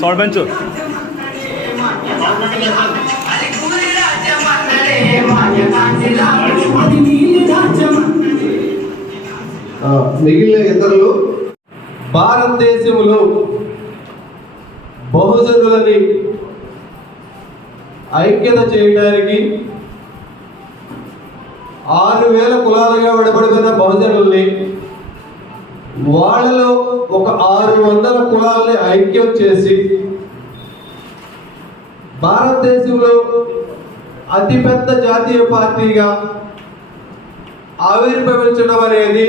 Sound పెంచు. మిగిలిన ఇతరులు భారతదేశంలో బహుజనులని ఐక్యత చేయడానికి 6,000 కులాలుగా విడబడిపోయిన బహుజనుల్ని వాళ్ళలో ఒక 600 కులాలని ఐక్యం చేసి భారతదేశంలో అతిపెద్ద జాతీయ పార్టీగా ఆవిర్భవించడం అనేది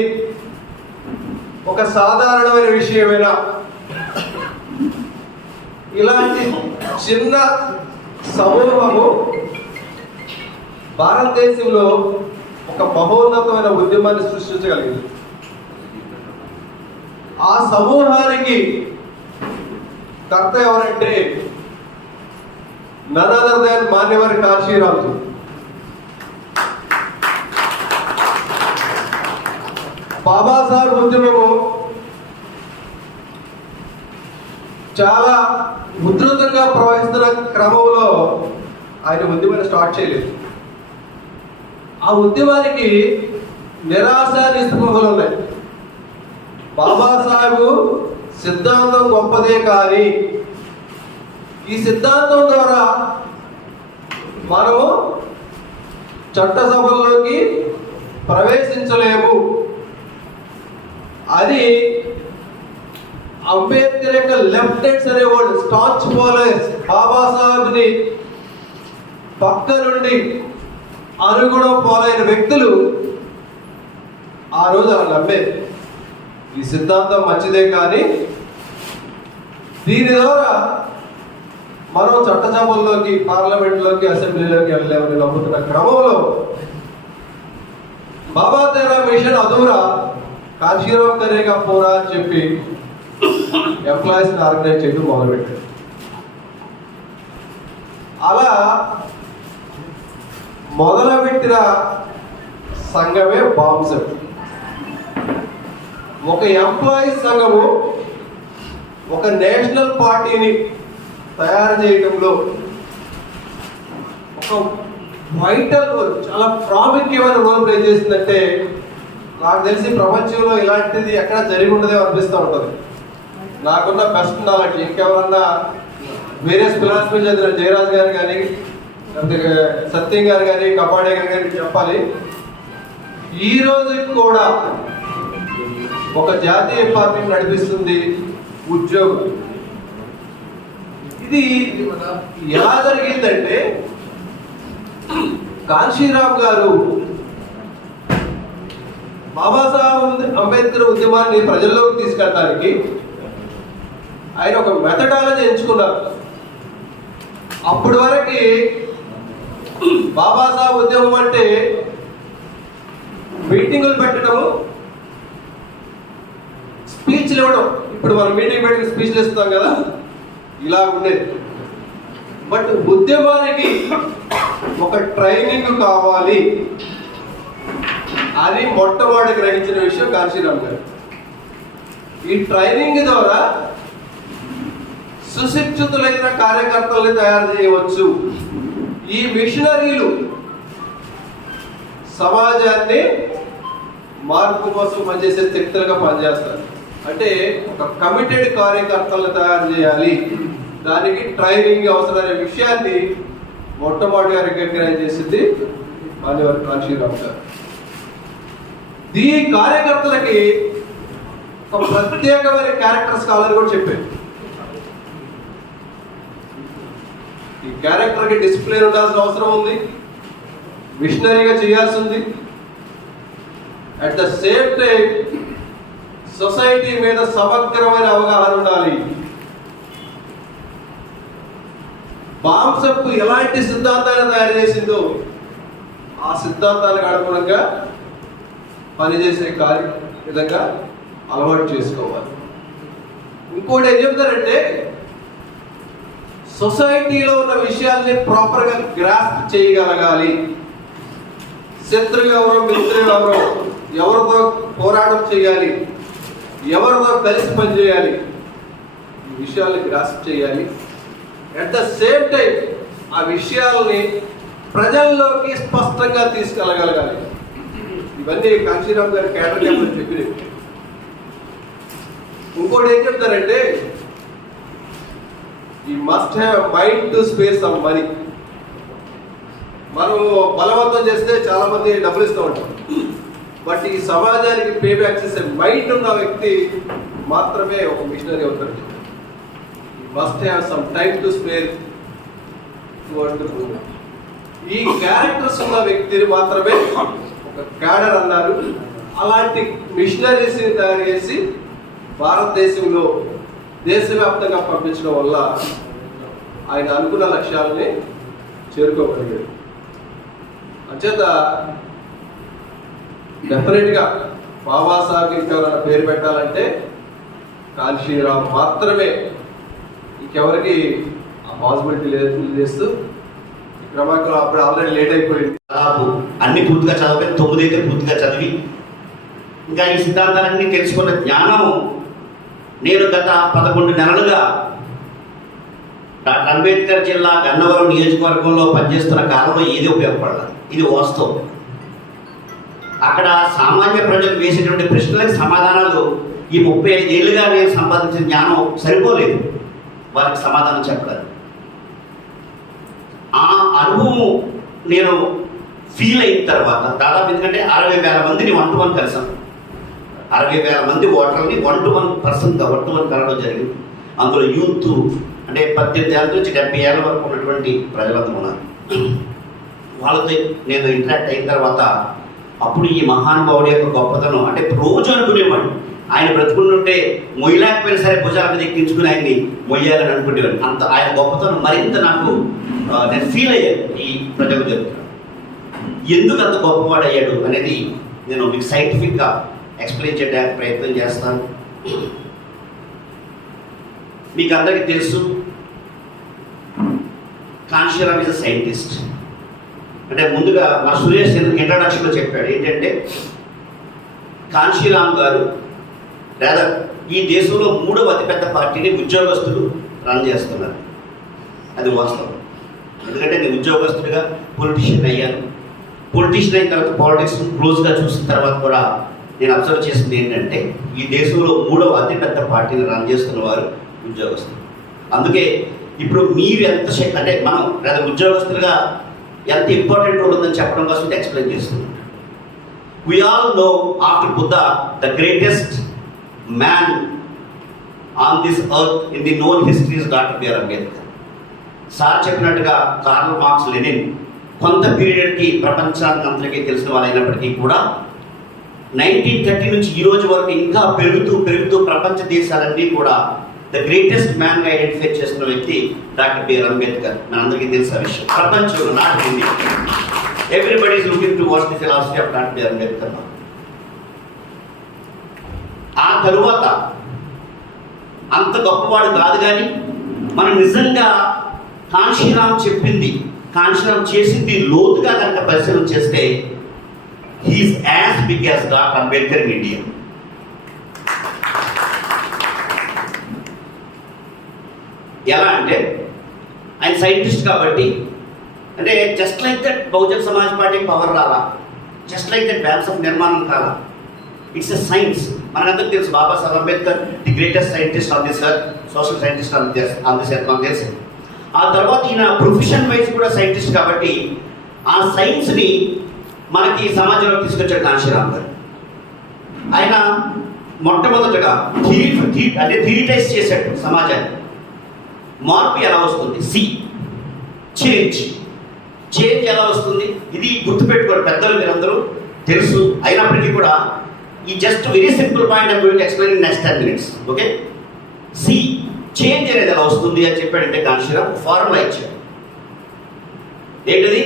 ఒక సాధారణమైన విషయమేనా? ఇలాంటి చిన్న సమూహము భారతదేశంలో ఒక మహోన్నతమైన ఉద్యమాన్ని సృష్టించగలిగింది. ఆ సమూహానికి కర్త ఎవరంటే none other than Manyavar Kanshiramji. Babasaheb ఉద్యమము చాలా ఉధృతంగా ప్రవహిస్తున్న క్రమంలో ఆయన ఉద్యమాన్ని స్టార్ట్ చేయలేదు. ఆ ఉద్యమానికి నిరాశ నిస్పృహలు ఉన్నాయి. బాబాసాహెబ్ సిద్ధాంతం గొప్పదే, కానీ ఈ సిద్ధాంతం ద్వారా మనము చట్టసభల్లోకి ప్రవేశించలేము. అది అంబేద్కర్ యొక్క లెఫ్టినెంట్స్ అనేవాడు, స్టాంచ్ ఫాలోయర్స్, బాబాసాహెబ్ని పక్క నుండి అనుగుణం ఫాలో అయిన వ్యక్తులు ఆ రోజు అలా నమ్మేది ఈ సిద్ధాంతం మంచిదే, కానీ దీని ద్వారా మనం చట్టసభల్లోకి, పార్లమెంట్లోకి, అసెంబ్లీలోకి వెళ్ళలేమని నమ్ముతున్న క్రమంలో బాబా తేరా మిషన్ అధూరా, కాశీరామ్ కరేగా పూరా అని చెప్పి ఎంప్లాయీస్ ఆర్గనైజ్ చేయడం మొదలుపెట్టారు. అలా మొదలుపెట్టిన సంఘమే బాంసెప్. ఒక ఎంప్లాయీస్ సంఘము ఒక నేషనల్ పార్టీని తయారు చేయడంలో ఒక వైటల్ రోల్, చాలా ప్రాముఖ్యమైన రోల్ ప్లే చేసిందంటే నాకు తెలిసి ప్రపంచంలో ఇలాంటిది ఎక్కడ జరిగి ఉండదే అనిపిస్తూ ఉంటుంది. నాకున్న బెస్ట్ నాలెడ్జ్, ఇంకెవరన్నా వేరియస్ ఫిలాసఫీ చదివిన జయరాజ్ గారు కానీ, సత్యం గారు కానీ, కపాడే గారు కానీ చెప్పాలి, ఈ రోజుకి కూడా ఒక జాతీయ పార్టీని నడిపిస్తుంది ఉద్యోగం. ఇది ఎలా జరిగిందంటే కాశీరామ్ గారు బాబాసాహెబ్ అంబేద్కర్ ఉద్యమాన్ని ప్రజల్లోకి తీసుకెళ్ళడానికి ఆయన ఒక మెథడాలజీ ఎంచుకున్నారు. అప్పటి వరకు బాబాసాహెబ్ ఉద్యమం అంటే మీటింగులు పెట్టడము, స్పీచ్లు ఇవ్వడం. ఇప్పుడు మనం మీటింగ్ పెట్టి స్పీచ్లు ఇస్తాం కదా, ఇలా ఉండేది. బట్ ఉద్యమానికి ఒక ట్రైనింగ్ కావాలి, అది మొట్టమొదటి గ్రహించిన విషయం కాశీరామ్ గారు. ఈ ట్రైనింగ్ ద్వారా సుశిక్షితులైన కార్యకర్తల్ని తయారు చేయవచ్చు. ఈ మిషనరీలు సమాజాన్ని మార్పు కోసం పనిచేసే శక్తులుగా పనిచేస్తారు. అంటే ఒక కమిటెడ్ కార్యకర్తలను తయారు చేయాలి, దానికి ట్రైనింగ్ అవసరమనే విషయాన్ని మొట్టమొదటిగా రికగ్నైజ్ చేసింది మాన్యవర్ కాశీరామ్ గారు. ఈ కార్యకర్తలకి ఒక ప్రత్యేకమైన క్యారెక్టర్స్ కావాలని కూడా చెప్పారు. ఈ క్యారెక్టర్కి డిసిప్లిన్ ఉండాల్సిన అవసరం ఉంది, మిషనరీగా చేయాల్సి ఉంది. At the same time society మీద సమగ్రమైన అవగాహన ఉండాలి. బాంసెప్ ఎలాంటి సిద్ధాంతాన్ని తయారు చేసిందో ఆ సిద్ధాంతానికి అనుగుణంగా పనిచేసే విధంగా అలవాటు చేసుకోవాలి. ఇంకోటి ఏం చెప్తారంటే, సొసైటీలో ఉన్న విషయాల్ని ప్రాపర్గా గ్రాస్ప్ చేయగలగాలి. శత్రువు ఎవరో, మిత్రువు ఎవరో ఎవరితో పోరాటం చేయాలి, ఎవరితో కలిసి పనిచేయాలి, ఈ విషయాల్ని గ్రాస్ప్ చేయాలి. అట్ ద సేమ్ టైం ఆ విషయాల్ని ప్రజల్లోకి స్పష్టంగా తీసుకెళ్ళగలగాలి. ఇవన్నీ కాంశీరామ్ గారి క్యాడర్ క్యాంప్ చెప్పినవి. ఇంకోటి ఏం చెప్తారంటే, ఈ must have mind to spare some money. మనం బలవంతం చేస్తే చాలా మంది డబ్బులు ఇస్తూ ఉంటాం, బట్ ఈ సమాజానికి పే బ్యాక్ చేసే మైండ్ ఉన్న వ్యక్తి మాత్రమే ఒక మిషనరీ అవుతారు. Must have some time to spare towards the poor. ఈ క్యారెక్టర్స్ ఉన్న వ్యక్తిని మాత్రమే ఒక క్యాడర్ అన్నారు. అలాంటి మిషనరీస్ని తయారు చేసి భారతదేశంలో దేశవ్యాప్తంగా పంపించడం వల్ల ఆయన అనుకున్న లక్ష్యాలని చేరుకోగలిగాడు. అంచేత డెఫినెట్గా బాబాసాహెబ్ ఇంకెవరైనా పేరు పెట్టాలంటే కాంశీరామ్ మాత్రమే. ఇంకెవరికి ఆ పాసిబిలిటీ లేదు. చేస్తూ క్రమాంకం అప్పుడు ఆల్రెడీ లేట్ అయిపోయింది. దాదాపు అన్ని పూర్తిగా చదివి 9 అయితే పూర్తిగా చదివి ఇంకా ఈ సిద్ధాంతాలన్నీ తెలుసుకున్న జ్ఞానం నేను గత 11 నెలలుగా డాక్టర్ అంబేద్కర్ జిల్లా గన్నవరం నియోజకవర్గంలో పనిచేస్తున్న కాలంలో ఏది ఉపయోగపడలేదు. ఇది వాస్తవం. అక్కడ సామాన్య ప్రజలు వేసేటువంటి ప్రశ్నలకు సమాధానాలు ఈ 35 ఏళ్ళుగా నేను సంపాదించిన జ్ఞానం సరిపోలేదు వారికి సమాధానం చెప్పలేదు. ఆ అనుభవం నేను ఫీల్ అయిన తర్వాత దాదాపు ఎందుకంటే 60,000 మందిని 1-to-1 కలిసాను. 60,000 మంది ఓటర్ని 1-to-1 పర్సన్గా 1-to-1 కలవడం జరిగింది. అందులో యూత్ అంటే 18 ఏళ్ళ నుంచి 70 ఏళ్ళ వరకు ఉన్నటువంటి ప్రజలందరూ ఉన్నారు. వాళ్ళతో నేను ఇంటరాక్ట్ అయిన తర్వాత అప్పుడు ఈ మహానుభావుడి యొక్క గొప్పతనం అంటే రోజు అనుకునేవాడిని ఆయన బ్రతుకుంటుంటే మొయ్యలేకపోయినా సరే భుజాల మీద ఎక్కించుకుని ఆయన్ని మొయ్యాలని అనుకునేవాడిని. అంత ఆయన గొప్పతనం మరింత నాకు నేను ఫీల్ అయ్యాను. ఈ ప్రజలకు జరుగుతున్నాను ఎందుకు అంత గొప్పవాడు అయ్యాడు అనేది నేను మీకు సైంటిఫిక్గా ఎక్స్ప్లెయిన్ చేయడానికి ప్రయత్నం చేస్తాను. మీకు అందరికీ తెలుసు కాంశీరామ్ ఇస్ అ సైంటిస్ట్. అంటే ముందుగా మా సురేష్ ఇంట్రడక్షన్లో చెప్పాడు ఏంటంటే కాంశీరామ్ గారు లేదా ఈ దేశంలో 3వ అతిపెద్ద పార్టీని ఉద్యోగస్తులు రన్ చేస్తున్నారు. అది వాస్తవం. ఎందుకంటే నేను ఉద్యోగస్తుడిగా పొలిటీషియన్ అయ్యాను. పొలిటీషియన్ అయిన తర్వాత పాలిటిక్స్ క్లోజ్గా చూసిన తర్వాత కూడా నేను అబ్జర్వ్ చేసింది ఏంటంటే ఈ దేశంలో 3వ అతిపెద్ద పార్టీని రన్ చేస్తున్న వారు ఉద్యోగస్తులు. అందుకే ఇప్పుడు మీరు ఎంత అంటే మనం లేదా ఉద్యోగస్తులుగా ఎంత ఇంపార్టెంట్ రోల్ ఉందని చెప్పడం కోసం ఎక్స్ప్లెయిన్ చేస్తున్నాం. We all know after Buddha, the greatest man on this earth in the known history is Dr. B.R. Ambedkar. Sir చెప్పినట్టుగా కార్ల్ మార్క్స్, లెనిన్ కొంత పీరియడ్కి ప్రపంచానికి అందరికీ తెలిసిన వాళ్ళు అయినప్పటికీ కూడా 1930 నుంచి ఈ రోజు వరకు ఇంకా పెరుగుతూ ప్రపంచ దేశాలన్నీ కూడా ద గ్రేటెస్ట్ మ్యాన్గా ఐడెంటిఫై చేస్తున్న వ్యక్తి డాక్టర్ బిఆర్ అంబేద్కర్. మనందరికీ తెలిసిన విషయం. ప్రపంచంలో not India everybody is looking to watch the philosophy of doctor BR Ambedkar. ఆ తరువాత అంత గొప్పవాడు కాదు, కానీ మనం నిజంగా కాంశీరామ్ చెప్పింది, కాంశీరామ్ చేసింది లోతుగా కనుక పరిశీలన చేస్తే he is as big as doctor Ambedkar in India. ఎలా అంటే ఆయన సైంటిస్ట్ కాబట్టి, అంటే just like that Bahujan Samaj Party power రాలా, just like that balance of నిర్మాణం కాలా. It's a science. మనకందరికీ తెలుసు Babasaheb Ambedkar the greatest scientist on this earth, social scientist on this earth మనకు తెలుసు. ఆ తర్వాత ఈయన ప్రొఫెషన్ వైజ్ కూడా సైంటిస్ట్ కాబట్టి ఆ సైన్స్ని మనకి సమాజంలో తీసుకొచ్చాడు కాంశీరామ్ గారు. ఆయన మొట్టమొదటగా అంటే థియరిటైజ్ చేశాడు సమాజాన్ని. మార్పు ఎలా వస్తుంది? చేంజ్ ఎలా వస్తుంది? ఇది గుర్తుపెట్టుకోండి పెద్దలు, మీరందరూ తెలుసు. అయినప్పటికీ కూడా ఈ just very simple point I'm going to explain in next 10 minutes. Okay, change అనేది ఎలా వస్తుంది అని చెప్పాడంటే కాంశీరామ్ ఫార్ములా ఇచ్చాడు. ఏంటది?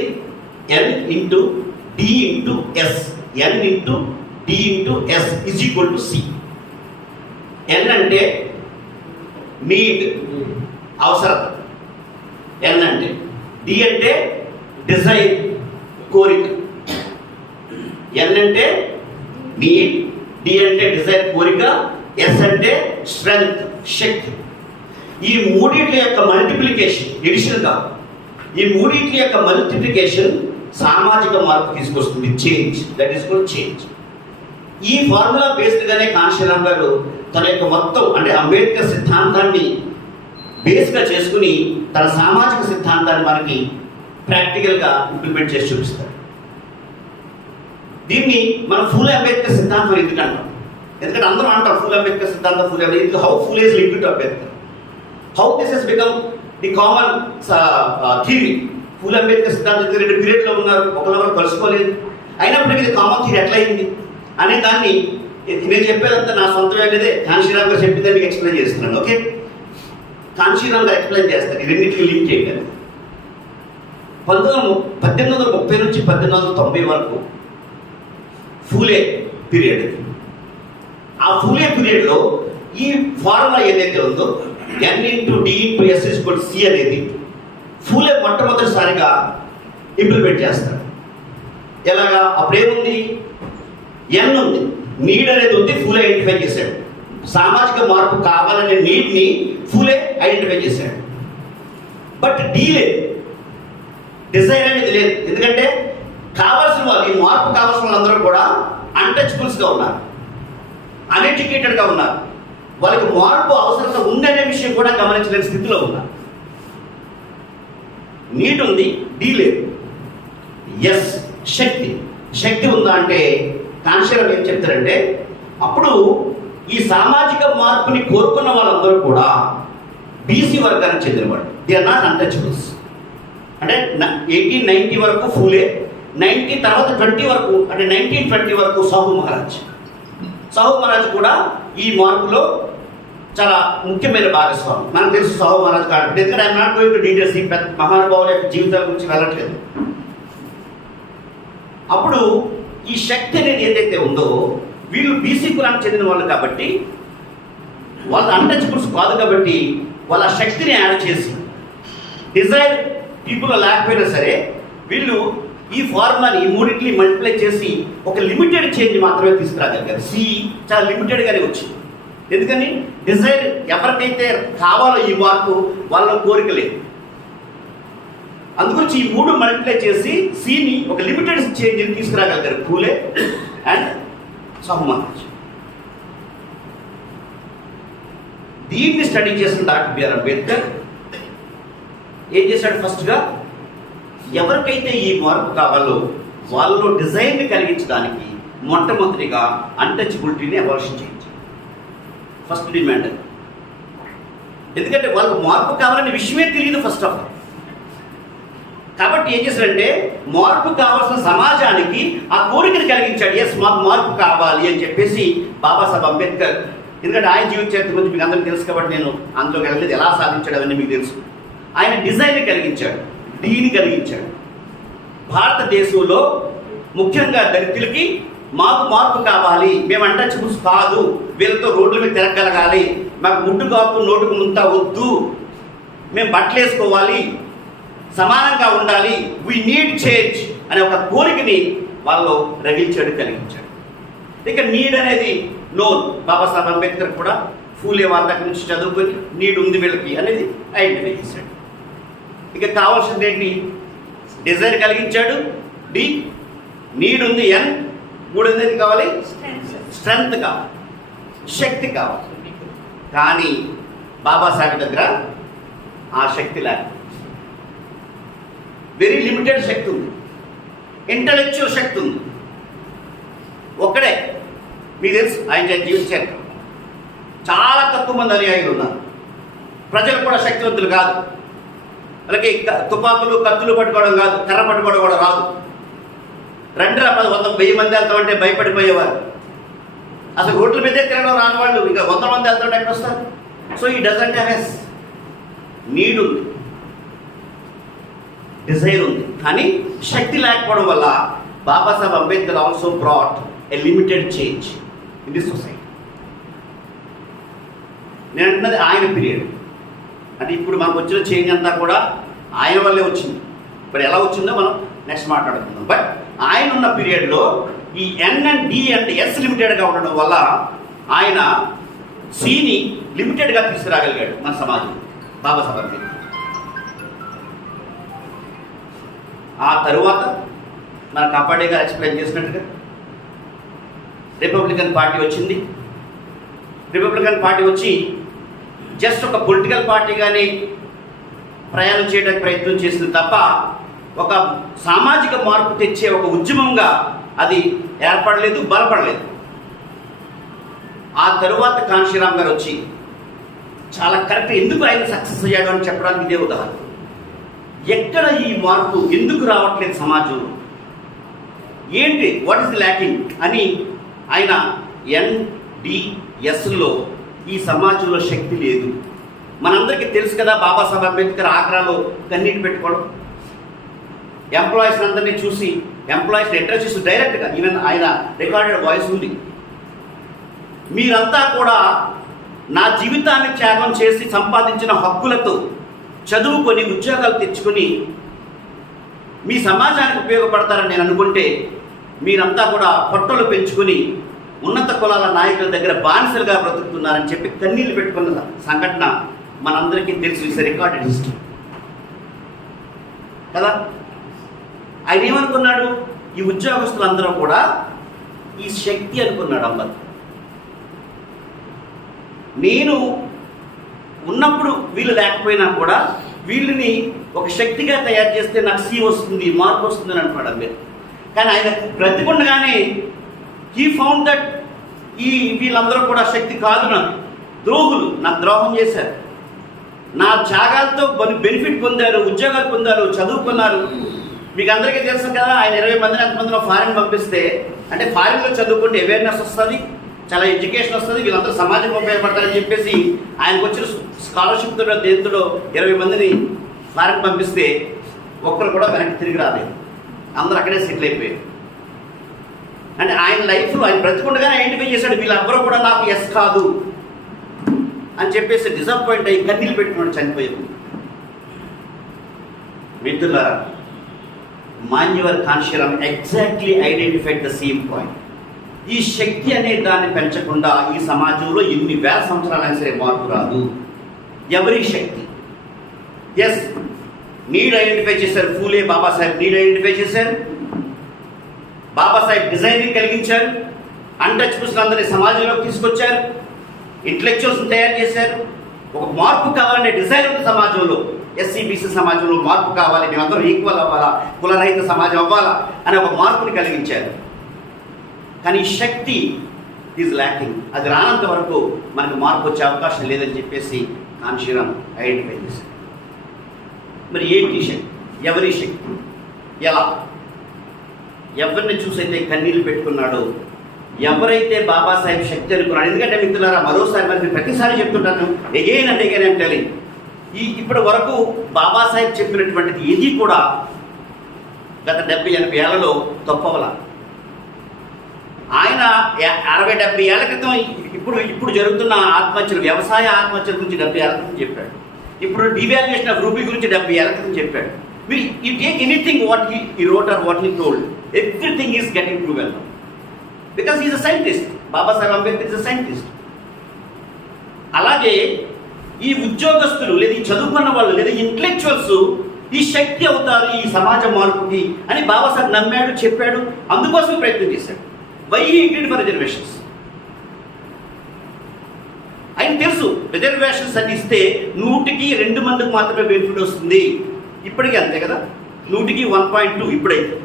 N into D into S. N into D into S is equal to C. N అంటే నీడ్, అవసరం. N అంటే D అంటే డిజైర్, కోరిక. N అంటే నీడ్, డి అంటే డిజైర్ కోరిక, ఎస్ అంటే స్ట్రెంగ్త్ శక్తి. ఈ మూడింటి యొక్క మల్టిప్లికేషన్ ఎడిషన్ కాదు, ఈ మూడింటి యొక్క మల్టిప్లికేషన్ సామాజిక మార్పు తీసుకొస్తుంది. Change, that is called change. ఈ ఫార్ములా బేస్డ్గానే కాంశీరామ్ గారు తన యొక్క మొత్తం అంటే అంబేద్కర్ సిద్ధాంతాన్ని బేస్గా చేసుకుని తన సామాజిక సిద్ధాంతాన్ని మనకి ప్రాక్టికల్గా ఇంప్లిమెంట్ చేసి చూపిస్తారు. దీన్ని మనం ఫూలే అంబేద్కర్ సిద్ధాంతం ఎందుకంటాం? ఎందుకంటే అందరూ అంటారు ఫూలే అంబేద్కర్ సిద్ధాంతం, Phule Ambedkar. How Phule is linked to Ambedkar, how this has become the common theory. Phule Ambedkar సిద్ధాంతం 2 పీరియడ్లో ఉన్నారు, ఒకరినొకరు కలుసుకోలేదు, అయినప్పటికీ ఇది కామన్ థియరీ ఎట్లయింది అనే దాన్ని నేను చెప్పేదంతా నా సొంతమే లేదే, కాంశీరామ్ గారు చెప్పిందే మీకు ఎక్స్ప్లెయిన్ చేస్తున్నాను. ఓకే, కాంశీరామ్ గారు ఎక్స్ప్లెయిన్ చేస్తారు ఈ రెండింటికి లింక్ చేయగలరు. 1830 నుంచి 1890 వరకు ఫూలే పీరియడ్. ఆ ఫూలే పీరియడ్లో ఈ ఫార్ములా ఏదైతే ఉందో N/D/S = C అనేది ఫూలే మొట్టమొదటిసారిగా ఇంప్లిమెంట్ చేస్తారు. ఎలాగా? అప్పుడేముంది? ఎన్ ఉంది, నీడ్ అనేది ఉంది, ఫూలే ఐడెంటిఫై చేశాడు. సామాజిక మార్పు కావాలనే నీడ్ని ఫూలే ఐడెంటిఫై చేశాడు. బట్ డి లేదు, డిజైర్ అనేది లేదు. ఎందుకంటే కావాల్సిన వాళ్ళు, ఈ మార్పు కావాల్సిన వాళ్ళందరూ కూడా అన్టచబుల్స్గా ఉన్నారు, అన్ఎడ్యుకేటెడ్గా ఉన్నారు, వాళ్ళకి మార్పు అవసరత ఉందనే విషయం కూడా గమనించలేని స్థితిలో ఉన్నారు. నీడ్ ఉంది, డి లేదు. ఎస్, శక్తి. శక్తి ఉందా అంటే కాంశీరామ్ ఏం చెప్తారంటే అప్పుడు ఈ సామాజిక మార్పుని కోరుకున్న వాళ్ళందరూ కూడా బీసీ వర్గానికి చెందినవాడు. They are not untouchables. అంటే 1890 వరకు ఫూలే, 90 తర్వాత 20 వరకు అంటే 1920 వరకు సాహు మహారాజ్. సాహు మహారాజ్ కూడా ఈ మార్పులో చాలా ముఖ్యమైన భాగస్వామి. మనకు తెలుసు సాహు మహారాజ్ కాదు, ఎందుకంటే I'm not going to details. ఈ మహానుభావుల యొక్క జీవితాల గురించి వెళ్ళట్లేదు. అప్పుడు ఈ శక్తి అనేది ఏదైతే ఉందో వీళ్ళు బీసీ కులానికి చెందిన వాళ్ళు కాబట్టి, వాళ్ళ అన్టచబుల్స్ కాదు కాబట్టి వాళ్ళ శక్తిని యాడ్ చేసి డిజైర్ పీపుల్ లేకపోయినా సరే వీళ్ళు ఈ ఫార్ములాని ఈ మూడింటిని మల్టిప్లై చేసి ఒక లిమిటెడ్ చేంజ్ మాత్రమే తీసుకురాగలిగారు. సి చాలా లిమిటెడ్గానే వచ్చింది. ఎందుకని? డిజైర్ ఎవరికైతే కావాలో ఈ మార్పు వాళ్ళ కోరిక లేదు. అందుగురించి ఈ 3 మల్టిప్లై చేసి సిని ఒక లిమిటెడ్ చేంజ్ని తీసుకురాగలిగారు ఫూలే అండ్ సాహు మహారాజ్. దీన్ని స్టడీ చేసిన డాక్టర్ బిఆర్ అంబేద్కర్ ఏం చేశాడు? ఫస్ట్గా ఎవరికైతే ఈ మార్పు కావాలో వాళ్ళలో డిజైన్ని కలిగించడానికి మొట్టమొదటిగా అన్టచబిలిటీని అబాలిషన్ చేయించారు. First demand. ఎందుకంటే వాళ్ళకు మార్పు కావాలనే విషయమే తెలియదు ఫస్ట్ ఆఫ్ ఆల్. కాబట్టి ఏం చేశారంటే మార్పు కావాల్సిన సమాజానికి ఆ కోరికను కలిగించాడు. ఎస్, మాకు మార్పు కావాలి అని చెప్పేసి బాబాసాహెబ్ అంబేద్కర్. ఎందుకంటే ఆయన జీవిత చరిత్ర గురించి మీకు అందరికీ తెలుసు కాబట్టి నేను అందులోకి వెళ్ళలేదు, ఎలా సాధించాడు అవన్నీ మీకు తెలుసు. ఆయన డిజైన్ కలిగించాడు, డీని కలిగించాడు. భారతదేశంలో ముఖ్యంగా దళితులకి మాకు మార్పు కావాలి, మేము అన్టచబుల్స్ కాదు, వీళ్ళతో రోడ్ల మీద తిరగలగాలి, మాకు ముట్టు కాపు నోటుకు ముంతా వద్దు, మేము బట్టలు వేసుకోవాలి, సమానంగా ఉండాలి, వీ నీడ్ చేంజ్ అనే ఒక కోరికని వాళ్ళు రగిల్చాడు, కలిగించాడు. ఇక నీడ్ అనేది నోన్. బాబాసాహెబ్ అంబేద్కర్ కూడా ఫూలే వాళ్ళ దగ్గర నుంచి చదువుకొని నీడ్ ఉంది వీళ్ళకి అనేది ఐడెంటిఫై చేశాడు. ఇక కావాల్సింది ఏంటి? డిజైర్ కలిగించాడు, డి. నీడ్ ఉంది, ఎన్. 3 కావాలి, స్ట్రెంగ్త్ కావాలి, శక్తి కావాలి. కానీ బాబాసాహెబ్ దగ్గర ఆ శక్తి లేక వెరీ లిమిటెడ్ శక్తి ఉంది, ఇంటలెక్చువల్ శక్తి ఉంది. ఒక్కడే మీకు తెలుసు ఆయన జీవించారు. చాలా తక్కువ మంది అనుయాయులు ఉన్నారు. ప్రజలు కూడా శక్తివంతులు కాదు. అలాగే తుపాకులు కత్తులు పట్టుకోవడం కాదు, కర్ర పట్టుకోవడం కూడా రాదు. 200-1000 మంది వెళ్తామంటే భయపడిపోయేవారు. అసలు రోడ్ల మీదే తిరగడం రాని వాళ్ళు ఇంకా 100 మంది వెళ్తామంటే ఎక్కడ వస్తారు? సో ఈ డజంట్ హ్యావ్ ఎస్. నీడ్ ఉంది, డిజైర్ ఉంది, కానీ శక్తి లేకపోవడం వల్ల Babasaheb Ambedkar also brought a limited change in this society. నేను అంటున్నది ఆయన పీరియడ్. అంటే ఇప్పుడు మనకు వచ్చిన చేంజ్ అంతా కూడా ఆయన వల్లే వచ్చింది. ఇప్పుడు ఎలా వచ్చిందో మనం నెక్స్ట్ మాట్లాడుకుందాం. బట్ ఆయన ఉన్న పీరియడ్లో ఈ ఎన్ అండ్ డి అండ్ ఎస్ లిమిటెడ్గా ఉండడం వల్ల ఆయన సిని లిమిటెడ్గా తీసుకురాగలిగాడు మన సమాజం బాబాసాహెబ్ అంబేద్కర్. ఆ తరువాత మన కాపాడే గారు ఎక్స్ప్లెయిన్ చేసినట్టుగా రిపబ్లికన్ పార్టీ వచ్చింది. రిపబ్లికన్ పార్టీ వచ్చి జస్ట్ ఒక పొలిటికల్ పార్టీగానే ప్రయాణం చేయడానికి ప్రయత్నం చేసింది తప్ప ఒక సామాజిక మార్పు తెచ్చే ఒక ఉద్యమంగా అది ఏర్పడలేదు, బలపడలేదు. ఆ తరువాత కాన్షీరామ్ గారు వచ్చి చాలా కరెక్ట్ ఎందుకు ఆయన సక్సెస్ అయ్యాడు అని చెప్పడానికి ఇదే ఉదాహరణ. ఎక్కడ ఈ మార్పు ఎందుకు రావట్లేదు సమాజంలో, ఏంటి, వాట్ ఈస్ ది ల్యాకింగ్ అని ఆయన ఎన్డిఎస్లో ఈ సమాజంలో శక్తి లేదు. మనందరికీ తెలుసు కదా, బాబాసాహెబ్ అంబేద్కర్ ఆగ్రాలో కన్నీటి పెట్టుకోవడం, ఎంప్లాయీస్ అందరినీ చూసి ఎంప్లాయీస్ని అడ్రస్ చేసి డైరెక్ట్గా, ఈవెన్ ఆయన రికార్డెడ్ వాయిస్ ఉంది, మీరంతా కూడా నా జీవితాన్ని త్యాగం చేసి సంపాదించిన హక్కులతో చదువుకొని ఉద్యోగాలు తెచ్చుకొని మీ సమాజానికి ఉపయోగపడతారని నేను అనుకుంటే మీరంతా కూడా పొట్టలు పెంచుకొని ఉన్నత కులాల నాయకుల దగ్గర బానిసలుగా బ్రతుకుతున్నారని చెప్పి కన్నీళ్లు పెట్టుకున్న సంఘటన మనందరికీ తెలుసు. ఇట్స్ రికార్డెడ్ హిస్టరీ కదా. ఆయన ఏమనుకున్నాడు, ఈ ఉద్యోగస్తులందరూ కూడా ఈ శక్తి అనుకున్నాడు అంబేద్కర్. నేను ఉన్నప్పుడు వీళ్ళు లేకపోయినా కూడా వీళ్ళని ఒక శక్తిగా తయారు చేస్తే నాకు సి వస్తుంది, మార్పు వస్తుంది అని అనుకున్నాడు అంబేద్కర్. కానీ ఆయన బ్రతికుండగానే హీ ఫౌండ్ దట్ వీళ్ళందరూ కూడా శక్తి కాదు, నాకు ద్రోహులు, నాకు ద్రోహం చేశారు, నా త్యాగాలతో బెనిఫిట్ పొందారు, ఉద్యోగాలు పొందారు, చదువుకున్నారు. మీకు అందరికీ తెలుసు కదా, ఆయన 20 మందిని ఎంతమందిలో ఫారిన్ పంపిస్తే, అంటే ఫారిన్లో చదువుకుంటే అవేర్నెస్ వస్తుంది, చాలా ఎడ్యుకేషన్ వస్తుంది, వీళ్ళందరూ సమాజం ఉపయోగపడతారని చెప్పేసి ఆయనకు వచ్చిన స్కాలర్షిప్ తోడో దేంతో 20 మందిని ఫారిన్ పంపిస్తే ఒక్కరు కూడా వెనక్కి తిరిగి రాలేదు, అందరూ అక్కడే సెటిల్ అయిపోయారు. అంటే ఆయన లైఫ్లో ఆయన బ్రతికుండగానే ఐడెంటిఫై చేశాడు, వీళ్ళెవ్వరూ కూడా నాకు ఎస్ కాదు అని చెప్పేసి డిసప్పాయింట్ అయ్యి కన్నీళ్ళు పెట్టుకున్నాడు, చనిపోయారు. మిత్రులారా, manoeuvre Kanshi Ram exactly identified the same point. ఈ శక్తి అనే దాన్ని పెంచకుండా ఈ సమాజంలో ఎన్ని వేల సంవత్సరాలైనా సరే మార్పు రాదు. ఎవరి శక్తి, ఎస్, నీడ్ ఐడెంటిఫై చేశారు, ఫూలే బాబాసాహెబ్ నీడ్ ఐడెంటిఫై చేశారు, బాబాసాహెబ్ డిజైనింగ్ కలిగించారు, అన్టచబుల్స్ అందరినీ సమాజంలోకి తీసుకొచ్చారు, ఇంటలెక్చువల్స్ని తయారు చేశారు. ఒక మార్పు కావాలనే డిజైన్ ఉంది సమాజంలో, ఎస్సీబీసీ సమాజంలో మార్పు కావాలి, మేమందరం ఈక్వల్ అవ్వాలా, కులరహిత సమాజం అవ్వాలా అనే ఒక మార్పుని కలిగించారు. కానీ శక్తి ఈజ్ ల్యాకింగ్, అది రానంత వరకు మనకు మార్పు వచ్చే అవకాశం లేదని చెప్పేసి కాన్షీరామ్ ఐడెంటిఫై చేశారు. మరి ఏంటి శక్తి, ఎవరి శక్తి, ఎలా, ఎవరిని చూసైతే కన్నీళ్ళు పెట్టుకున్నాడో, ఎవరైతే బాబాసాహెబ్ శక్తి అనుకున్నాడు. ఎందుకంటే మిత్రులారా, మరోసారి మరి ప్రతిసారి చెప్తుంటాను, ఎగైన్ అంటే ఎగైన్ ఏం తెలియదు, ఇప్పటి వరకు బాబాసాహెబ్ చెప్పినటువంటిది ఏది కూడా గత 70-80 ఏళ్లలో తప్పవల. ఆయన 60-70 ఏళ్ల క్రితం ఇప్పుడు జరుగుతున్న ఆత్మహత్యలు, వ్యవసాయ ఆత్మహత్యల గురించి 70 ఏళ్ల క్రితం చెప్పాడు. ఇప్పుడు డివాల్యుయేషన్ ఆఫ్ రూపీ గురించి 70 ఏళ్ల క్రితం చెప్పాడు. మీరు you take anything what he wrote or what he told, everything is getting to well because is a scientist. Babasaheb Ambedkar is a scientist. అలాగే ఈ ఉద్యోగస్తులు లేదా ఈ చదువుకున్న వాళ్ళు లేదా ఇంటలెక్చువల్స్ ఈ శక్తి అవుతారు ఈ సమాజ మార్పుకి అని బాబాసాహెబ్ నమ్మాడు, చెప్పాడు, అందుకోసం ప్రయత్నం చేశాడు. Why he did for reservations. ఆయన తెలుసు రిజర్వేషన్స్ అని ఇస్తే 100కి 2 మందికి మాత్రమే బెనిఫిట్ వస్తుంది. ఇప్పటికీ అంతే కదా, 100కి 1.2 ఇప్పుడైతే,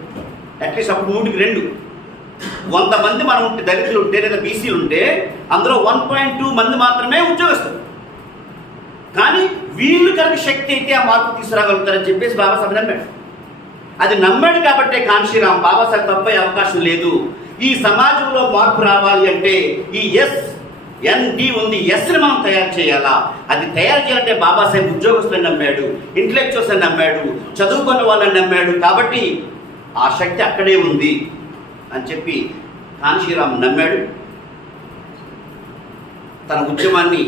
అట్లీస్ట్ అప్పుడు 100కి 2. 100 మంది మనం ఉంటే, దళితులు ఉంటే లేదా బీసీలు ఉంటే అందులో 1.2 మంది మాత్రమే ఉద్యోగస్తులు. కానీ వీళ్ళు కనుక శక్తి అయితే ఆ మార్పు తీసుకురాగలుగుతారని చెప్పేసి బాబాసాహెబ్ నమ్మాడు. అది నమ్మాడు కాబట్టే కాన్షీరామ్ బాబాసాహెబ్ తప్పే అవకాశం లేదు, ఈ సమాజంలో మార్పు రావాలి అంటే ఈ ఎన్డి ఉంది, ఎస్ని మనం తయారు చేయాలా. అది తయారు చేయాలంటే బాబాసాహెబ్ ఉద్యోగస్తులను నమ్మాడు, ఇంటలెక్చువల్స్ అని నమ్మాడు, చదువుకున్న వాళ్ళని నమ్మాడు. కాబట్టి ఆ శక్తి అక్కడే ఉంది అని చెప్పి కాన్షీరామ్ నమ్మాడు. తన ఉద్యమాన్ని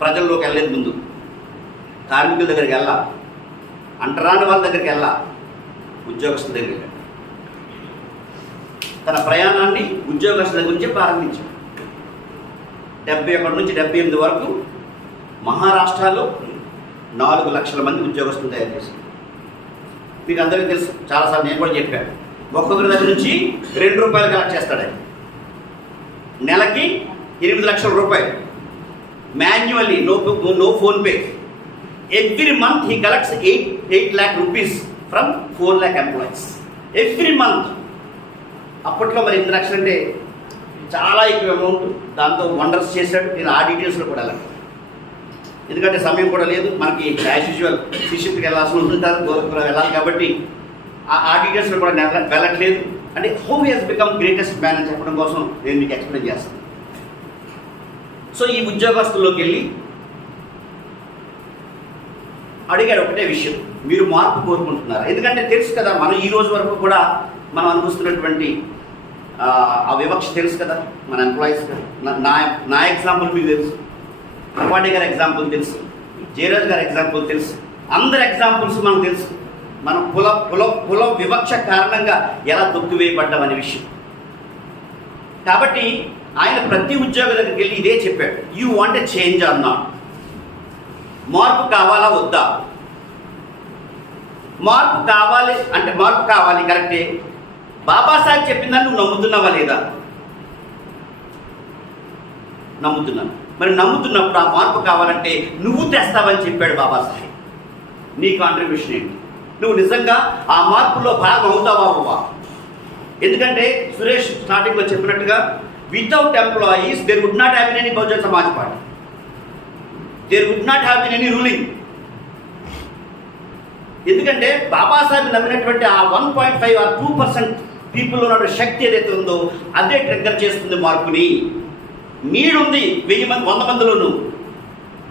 ప్రజల్లోకి వెళ్ళేది ముందు కార్మికుల దగ్గరికి వెళ్ళా, అంటరాని వాళ్ళ దగ్గరికి వెళ్ళా, ఉద్యోగస్తుల దగ్గరికి వెళ్ళా. తన ప్రయాణాన్ని ఉద్యోగస్తుల గురించి ప్రారంభించాడు. 71 నుంచి 78 వరకు మహారాష్ట్రలో 4 లక్షల మంది ఉద్యోగస్తులు తయారు చేశారు. మీకు అందరికీ తెలుసు, చాలాసార్లు నేను కూడా చెప్పాను. ఒక్కొక్కరి దగ్గర నుంచి ₹2 కలెక్ట్ చేస్తాడు ఆయన. నెలకి 8 లక్షల రూపాయలు manually, no PhonePe. Every month he collects 8 lakh rupees from 4 lakh employees every month. అప్పట్లో మరి 8 లక్షలు అంటే చాలా ఎక్కువ అమౌంట్. దాంతో వండర్స్ చేశాడు. నేను ఆ డీటెయిల్స్లో కూడా వెళ్ళాను, ఎందుకంటే సమయం కూడా లేదు మనకి. యాజ్ యూజువల్ శ్రీశక్తికి వెళ్ళాల్సి ఉంటారు, గోరఖపురం వెళ్ళాలి కాబట్టి ఆ డీటెయిల్స్లో కూడా వెళ్ళట్లేదు. అంటే how he has become greatest man అని చెప్పడం కోసం నేను మీకు ఎక్స్ప్లెయిన్ చేస్తాను. సో ఈ ఉద్యోగస్తుల్లోకి వెళ్ళి అడిగాడు ఒకటే విషయం, మీరు మార్పు కోరుకుంటున్నారా? ఎందుకంటే తెలుసు కదా, మనం ఈ రోజు వరకు కూడా మనం అనుభవిస్తున్నటువంటి ఆ వివక్ష తెలుసు కదా మన ఎంప్లాయీస్. నా ఎగ్జాంపుల్ మీకు తెలుసు, అపాటి గారి ఎగ్జాంపుల్ తెలుసు, జయరాజ్ గారి ఎగ్జాంపుల్ తెలుసు, అందరి ఎగ్జాంపుల్స్ మనకు తెలుసు. మనం కుల వివక్ష కారణంగా ఎలా తొక్కివేయబడ్డాం అనే విషయం. కాబట్టి ఆయన ప్రతి ఉద్యోగ దగ్గరికి వెళ్ళి ఇదే చెప్పాడు, you want a change or not? మార్పు కావాలా వద్దా? మార్పు కావాలి అంటే మార్పు కావాలి, కరెక్టే. బాబాసాహెబ్ చెప్పిందని నువ్వు నమ్ముతున్నావా లేదా? నమ్ముతున్నాను. మరి నమ్ముతున్నప్పుడు ఆ మార్పు కావాలంటే నువ్వు తెస్తావని చెప్పాడు బాబాసాహెబ్. నీ కాంట్రిబ్యూషన్ ఏంటి? నువ్వు నిజంగా ఆ మార్పులో భాగం అవుతావా? ఎందుకంటే సురేష్ స్టార్టింగ్లో చెప్పినట్టుగా, without employees there would not have any Bahujan Samaj party, there would not have any ruling. ఎందుకంటే బాబాసాహెబ్ నమ్మినటువంటి ఆ 1.5 or 2% పీపుల్లో ఉన్న శక్తి ఏదైతే ఉందో అదే ట్రిగ్గర్ చేస్తుంది మార్పుని. నీడ్ ఉంది 1000 మంది 100 మందిలోనూ,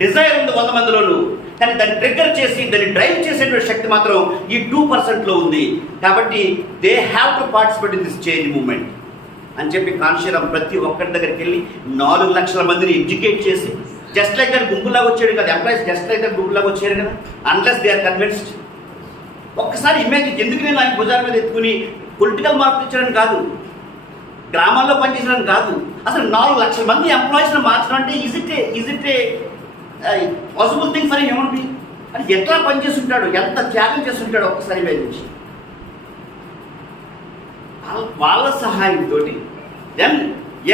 డిజైర్ ఉంది 100 మందిలోనూ, కానీ దాన్ని ట్రిగ్గర్ చేసి దాన్ని డ్రైవ్ చేసేటువంటి శక్తి మాత్రం ఈ 2%లో ఉంది. కాబట్టి they have to participate in this change movement అని చెప్పి కాన్షీరామ్ ప్రతి ఒక్కరి దగ్గరికి వెళ్ళి 4 లక్షల మందిని ఎడ్యుకేట్ చేసి, జస్ట్ లైక్ దాని గుంపులాగా వచ్చాడు కదా ఎంప్లాయీస్, జస్ట్ లైక్ దాని గుంపులాగా వచ్చారు కదా, అన్లెస్ దే ఆర్ కన్విన్స్డ్. ఒక్కసారి ఇమేజిన్, ఎందుకు నేను ఆయన భుజాల మీద ఎత్తుకుని పొలిటికల్ మార్పు తెచ్చడానికి కాదు, గ్రామాల్లో పనిచేసడానికి కాదు, అసలు 4 లక్షల మంది ఎంప్లాయీస్ని మార్చడం అంటే is it a possible thing for human being? అని ఎట్లా పనిచేసి ఉంటాడు, ఎంత త్యాగం చేసి ఉంటాడు ఒక్కసారి ఇమేజించి. వాళ్ళ సహాయంతో దెన్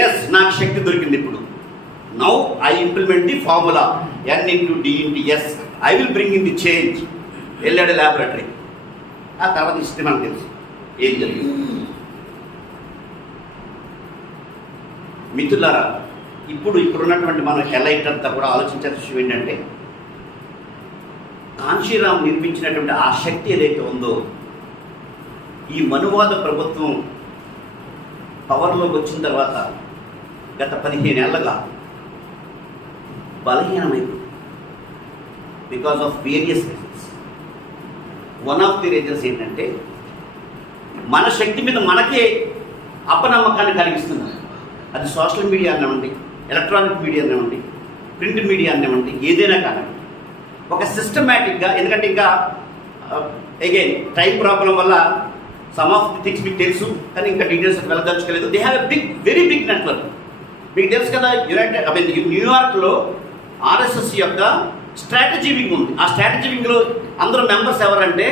ఎస్ నాకు శక్తి దొరికింది. ఇప్పుడు now I implement the formula N/D/S, I will bring in the change. వెళ్ళాడు ల్యాబొరేటరీ. ఆ తర్వాత ఇస్తే మనకు తెలుసు ఏం జరిగింది. మిత్రులారా, ఇప్పుడు ఉన్నటువంటి మన ఎలైట్ అంతా కూడా ఆలోచించాల్సిన విషయం ఏంటంటే, కాన్షీరామ్ నిర్మించినటువంటి ఆ శక్తి ఏదైతే ఉందో, ఈ మనువాద ప్రభుత్వం పవర్లోకి వచ్చిన తర్వాత గత 15 ఏళ్లుగా బలహీనమైంది. Because of various reasons. One of the reasons ఏంటంటే, మన శక్తి మీద మనకే అపనమ్మకాన్ని కలిగిస్తున్నారు. అది సోషల్ మీడియా అనివ్వండి, ఎలక్ట్రానిక్ మీడియా అనివ్వండి, ప్రింట్ మీడియా అనివ్వండి, ఏదైనా కానివ్వండి. ఒక సిస్టమేటిక్గా, ఎందుకంటే ఇంకా అగైన్ టైం ప్రాబ్లం వల్ల సమ్ ఆఫ్ ది థింగ్స్ మీకు తెలుసు, కానీ ఇంకా డీటెయిల్స్ వెళ్ళదలుచుకోలేదు. They have a very big network. మీకు తెలుసు కదా, న్యూయార్క్లో ఆర్ఎస్ఎస్ యొక్క స్ట్రాటజీ వింగ్ ఉంది. ఆ స్ట్రాటజీ వింగ్లో అందరూ మెంబర్స్ ఎవరంటే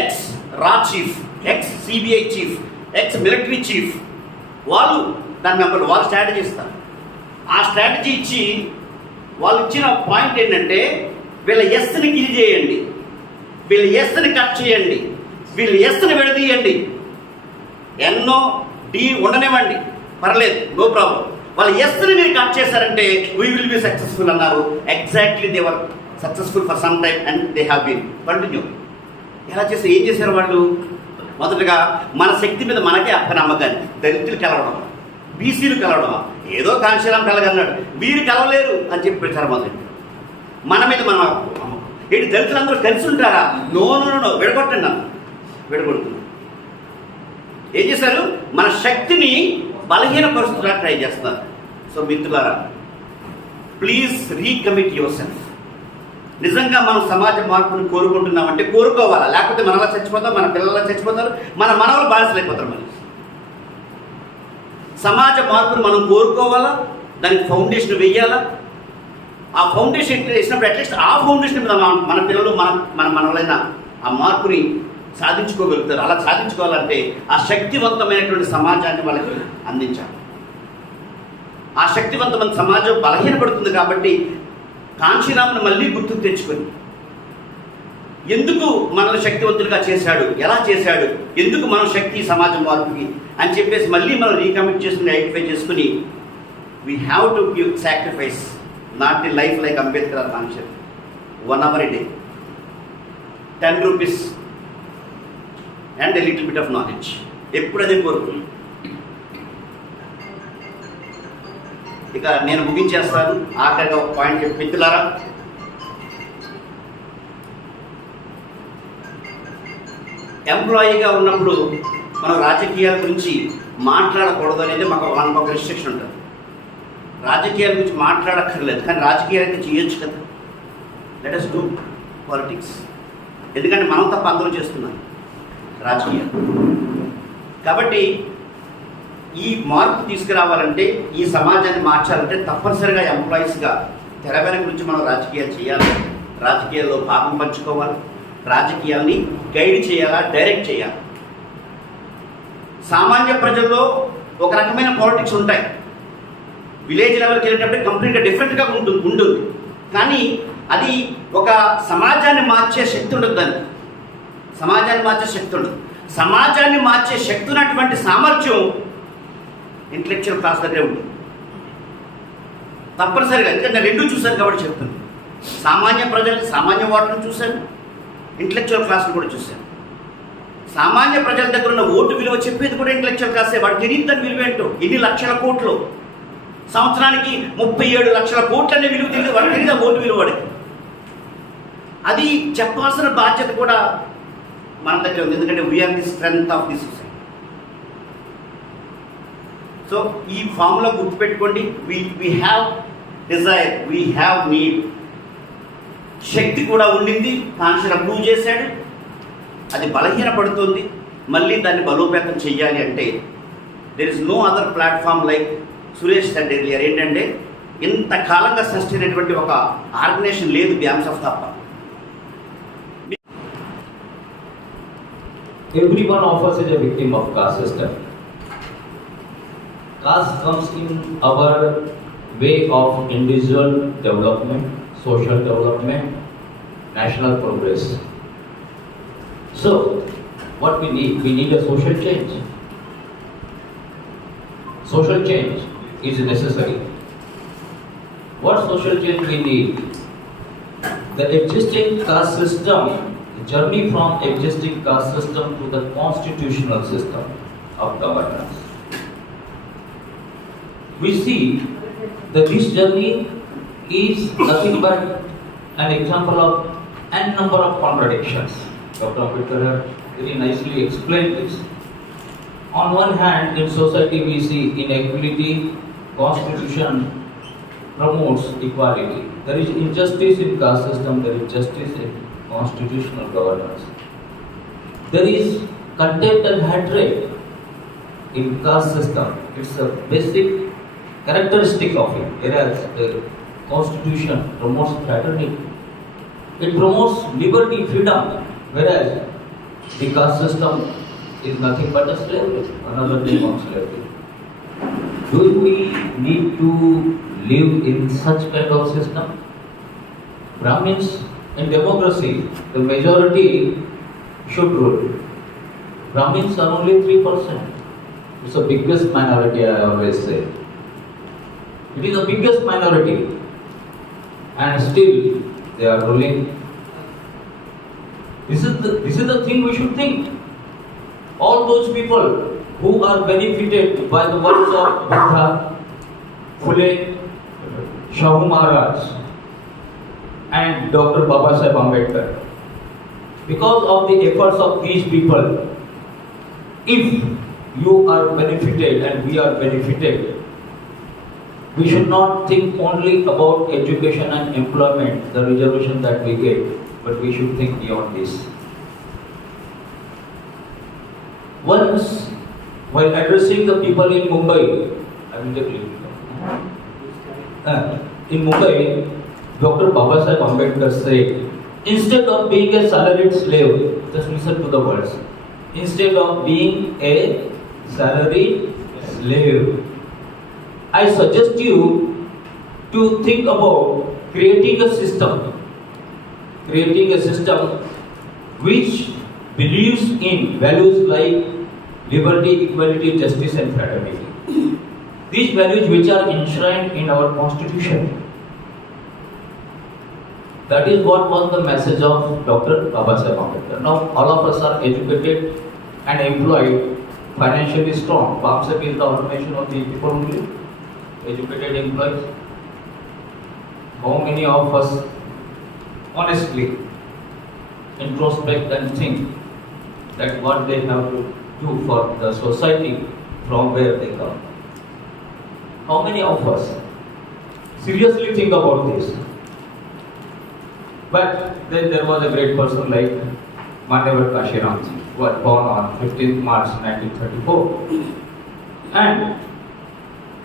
ఎక్స్ రా chief, X CBI chief, ex military chief. వాళ్ళు దాని మెంబర్లు, వాళ్ళు స్ట్రాటజీ ఇస్తారు. ఆ స్ట్రాటజీ ఇచ్చి వాళ్ళు ఇచ్చిన పాయింట్ ఏంటంటే, వీళ్ళ ఎస్ని కిల్ చేయండి, వీళ్ళ ఎస్ని కట్ చేయండి, వీళ్ళ ఎస్ని విడదీయండి, ఎన్నో డి ఉండనివ్వండి, పర్లేదు, నో ప్రాబ్లం. వాళ్ళ ఎస్ని మీరు కట్ చేశారంటే వీ విల్ బి సక్సెస్ఫుల్ అన్నారు. Exactly they were successful for some time and they have been continue. ఎలా చేసి ఏం చేశారు వాళ్ళు? మొదటగా మన శక్తి మీద మనకే అప్పనమ్మకాన్ని, దళితులు కలవడం, బీసీలు కలవడం, ఏదో కాన్షీరామ్ కలగన్నాడు, వీరు కలవలేరు అని చెప్పి ప్రచారం మొదలెట్టారు. మన మీద మనం ఏంటి, దళితులందరూ కలిసి ఉంటారా? నో, విడగొట్టండి నన్ను, విడగొడుతున్నారు. ఏం చేశారు? మన శక్తిని బలహీనపరుస్తున్నా ట్రై చేస్తున్నారు. సో మిత్రులారా, ప్లీజ్ రీకమిట్ యువర్ సెల్ఫ్. నిజంగా మనం సమాజ మార్పును కోరుకుంటున్నామంటే కోరుకోవాలా, లేకపోతే మనలా చచ్చిపోతాం, మన పిల్లలా చచ్చిపోతారు, మన మనవలు బానిసలు అయిపోతారు. మరి సమాజ మార్పును మనం కోరుకోవాలా, దానికి ఫౌండేషన్ వేయాలా. ఆ ఫౌండేషన్ వేసినప్పుడు అట్లీస్ట్ ఆ ఫౌండేషన్ మీద మన పిల్లలు మన మనవలైన ఆ మార్పుని సాధించుకోగలుగుతారు. అలా సాధించుకోవాలంటే ఆ శక్తివంతమైనటువంటి సమాజాన్ని వాళ్ళకి అందించాలి. ఆ శక్తివంతమైన సమాజం బలహీనపడుతుంది కాబట్టి కాంశీరామును మళ్ళీ గుర్తుకు తెచ్చుకొని ఎందుకు మనల్ని శక్తివంతులుగా చేశాడు, ఎలా చేశాడు, ఎందుకు మనం శక్తి సమాజం మార్పుకి అని చెప్పేసి మళ్ళీ మనం రీకమిట్ చేసుకుని ఐడెంటిఫై చేసుకుని we have to give sacrifice not the life like Ambedkar concept 1 hour a day, 10 rupees and a little bit of knowledge. ఎప్పుడు అదే కోరుకున్నాను. ఇక నేను ముగించేస్తాను. ఆఖరిగా ఒక పాయింట్ చెప్పి మిత్రులారా, ఎంప్లాయీగా ఉన్నప్పుడు మనం రాజకీయాల గురించి మాట్లాడకూడదు అనేది మనకు ఒక రిస్ట్రిక్షన్ ఉంటుంది. రాజకీయాల గురించి మాట్లాడక్కర్లేదు, కానీ రాజకీయాలు అయితే చేయొచ్చు కదా. Let us do politics. ఎందుకంటే మనం తప్ప అందరూ చేస్తున్నాం రాజకీయాలు. కాబట్టి ఈ మార్పు తీసుకురావాలంటే, ఈ సమాజాన్ని మార్చాలంటే తప్పనిసరిగా ఎంప్లాయీస్గా తెర వెనక నుంచి మనం రాజకీయాలు చేయాలి, రాజకీయాల్లో భాగం పంచుకోవాలి, రాజకీయాల్ని గైడ్ చేయాలా, డైరెక్ట్ చేయాలి. సామాన్య ప్రజల్లో ఒక రకమైన పాలిటిక్స్ ఉంటాయి. విలేజ్ లెవెల్కి వెళ్ళేటప్పుడు కంప్లీట్గా డిఫరెంట్గా ఉంటుంది. కానీ అది ఒక సమాజాన్ని మార్చే శక్తి ఉండదు. దానికి సమాజాన్ని మార్చే శక్తి ఉండదు. సమాజాన్ని మార్చే శక్తి ఉన్నటువంటి సామర్థ్యం ఇంటలెక్చువల్ క్లాస్ దగ్గరే ఉంటుంది తప్పనిసరిగా. ఎందుకంటే నేను రెండూ చూశాను కాబట్టి చెప్తున్నాను. సామాన్య ప్రజలు, సామాన్య ఓటర్ని చూశాను, ఇంటలెక్చువల్ క్లాస్ని కూడా చూశాను. సామాన్య ప్రజల దగ్గర ఉన్న ఓటు విలువ చెప్పేది కూడా ఇంటలెక్చువల్ క్లాసే. వాడు తెలియదు దాని విలువ ఏంటో. ఎన్ని లక్షల కోట్లు, సంవత్సరానికి 37 లక్షల కోట్లు అనే విలువ తెలియదు వాడికి. తెలియదు ఆ ఓటు విలువ వాడికి. అది చెప్పాల్సిన బాధ్యత కూడా మన దగ్గర ఉంది. ఎందుకంటే we're the strength of the society. So ఈ ఫార్ములా గుర్తుపెట్టుకోండి. We have desire, we have need. శక్తి కూడా ఉండింది, కాన్షియస్ ప్రూవ్ చేశాడు. అది బలహీనపడుతుంది. మళ్ళీ దాన్ని బలోపేతం చెయ్యాలి అంటే there is no other platform like Suresh said earlier. ఏంటంటే ఇంతకాలంగా సస్టైన్ అయినటువంటి ఒక ఆర్గనైజేషన్ లేదు బ్యామ్స్ తప్ప. Everyone of us is a victim of caste system. Caste comes in our way of individual development, social development, national progress. So, what we need a social change. Social change is necessary. What social change we need? The existing caste system, the journey from existing caste system to the constitutional system of governance. We see that this journey is nothing but an example of n number of contradictions. Dr. Ambedkar has very nicely explained this. On one hand, in society we see inequality, constitution promotes equality. There is injustice in caste system, there is justice in constitutional governance. There is contempt and hatred in caste system. It's a basic characteristic of it. Whereas the constitution promotes fraternity. It promotes liberty, freedom. Whereas the caste system is nothing but a slavery, another name of slavery. Do we need to live in such kind of system? Brahmins in democracy, the majority should rule. Brahmins are only 3%. It's the biggest minority, I always say. It is the biggest minority, and still they are ruling. This is the thing we should think. All those people who are benefited by the words of Buddha, Phule, Shahu Maharaj, and Dr. Babasaheb Ambedkar, because of the efforts of these people, if you are benefited and we are benefited, we should not think only about education and employment, the reservation that we get, but we should think beyond this. Once while addressing the people in Mumbai, I will take leave. In Mumbai, Dr. Babasaheb Ambedkar said, instead of being a salaried slave, just listen to the words, instead of being a salaried slave, I suggest you to think about creating a system which believes in values like liberty, equality, justice and fraternity. These values which are enshrined in our constitution. That is what was the message of Dr. Babasaheb Ambedkar. Now all of us are educated and employed, financially strong. BAMSEP is the organization of the people only, educated employees. How many of us honestly introspect and think that what they have to do for the society from where they come? How many of us seriously think about this? But then there was a great person like Manevar Kashiram, who was born on 15th March 1934. And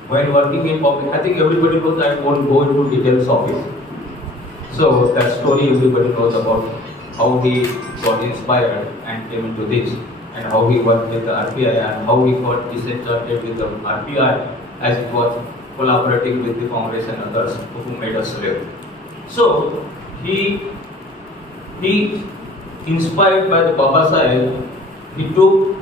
when working in public, I think everybody knows, I won't go into details of it. So that story everybody knows about how he got inspired and came into this, and how he worked with the RPI and how he got disenchanted with the RPI as it was collaborating with the Congress and others who made us slave. So he inspired by the Babasaheb, he took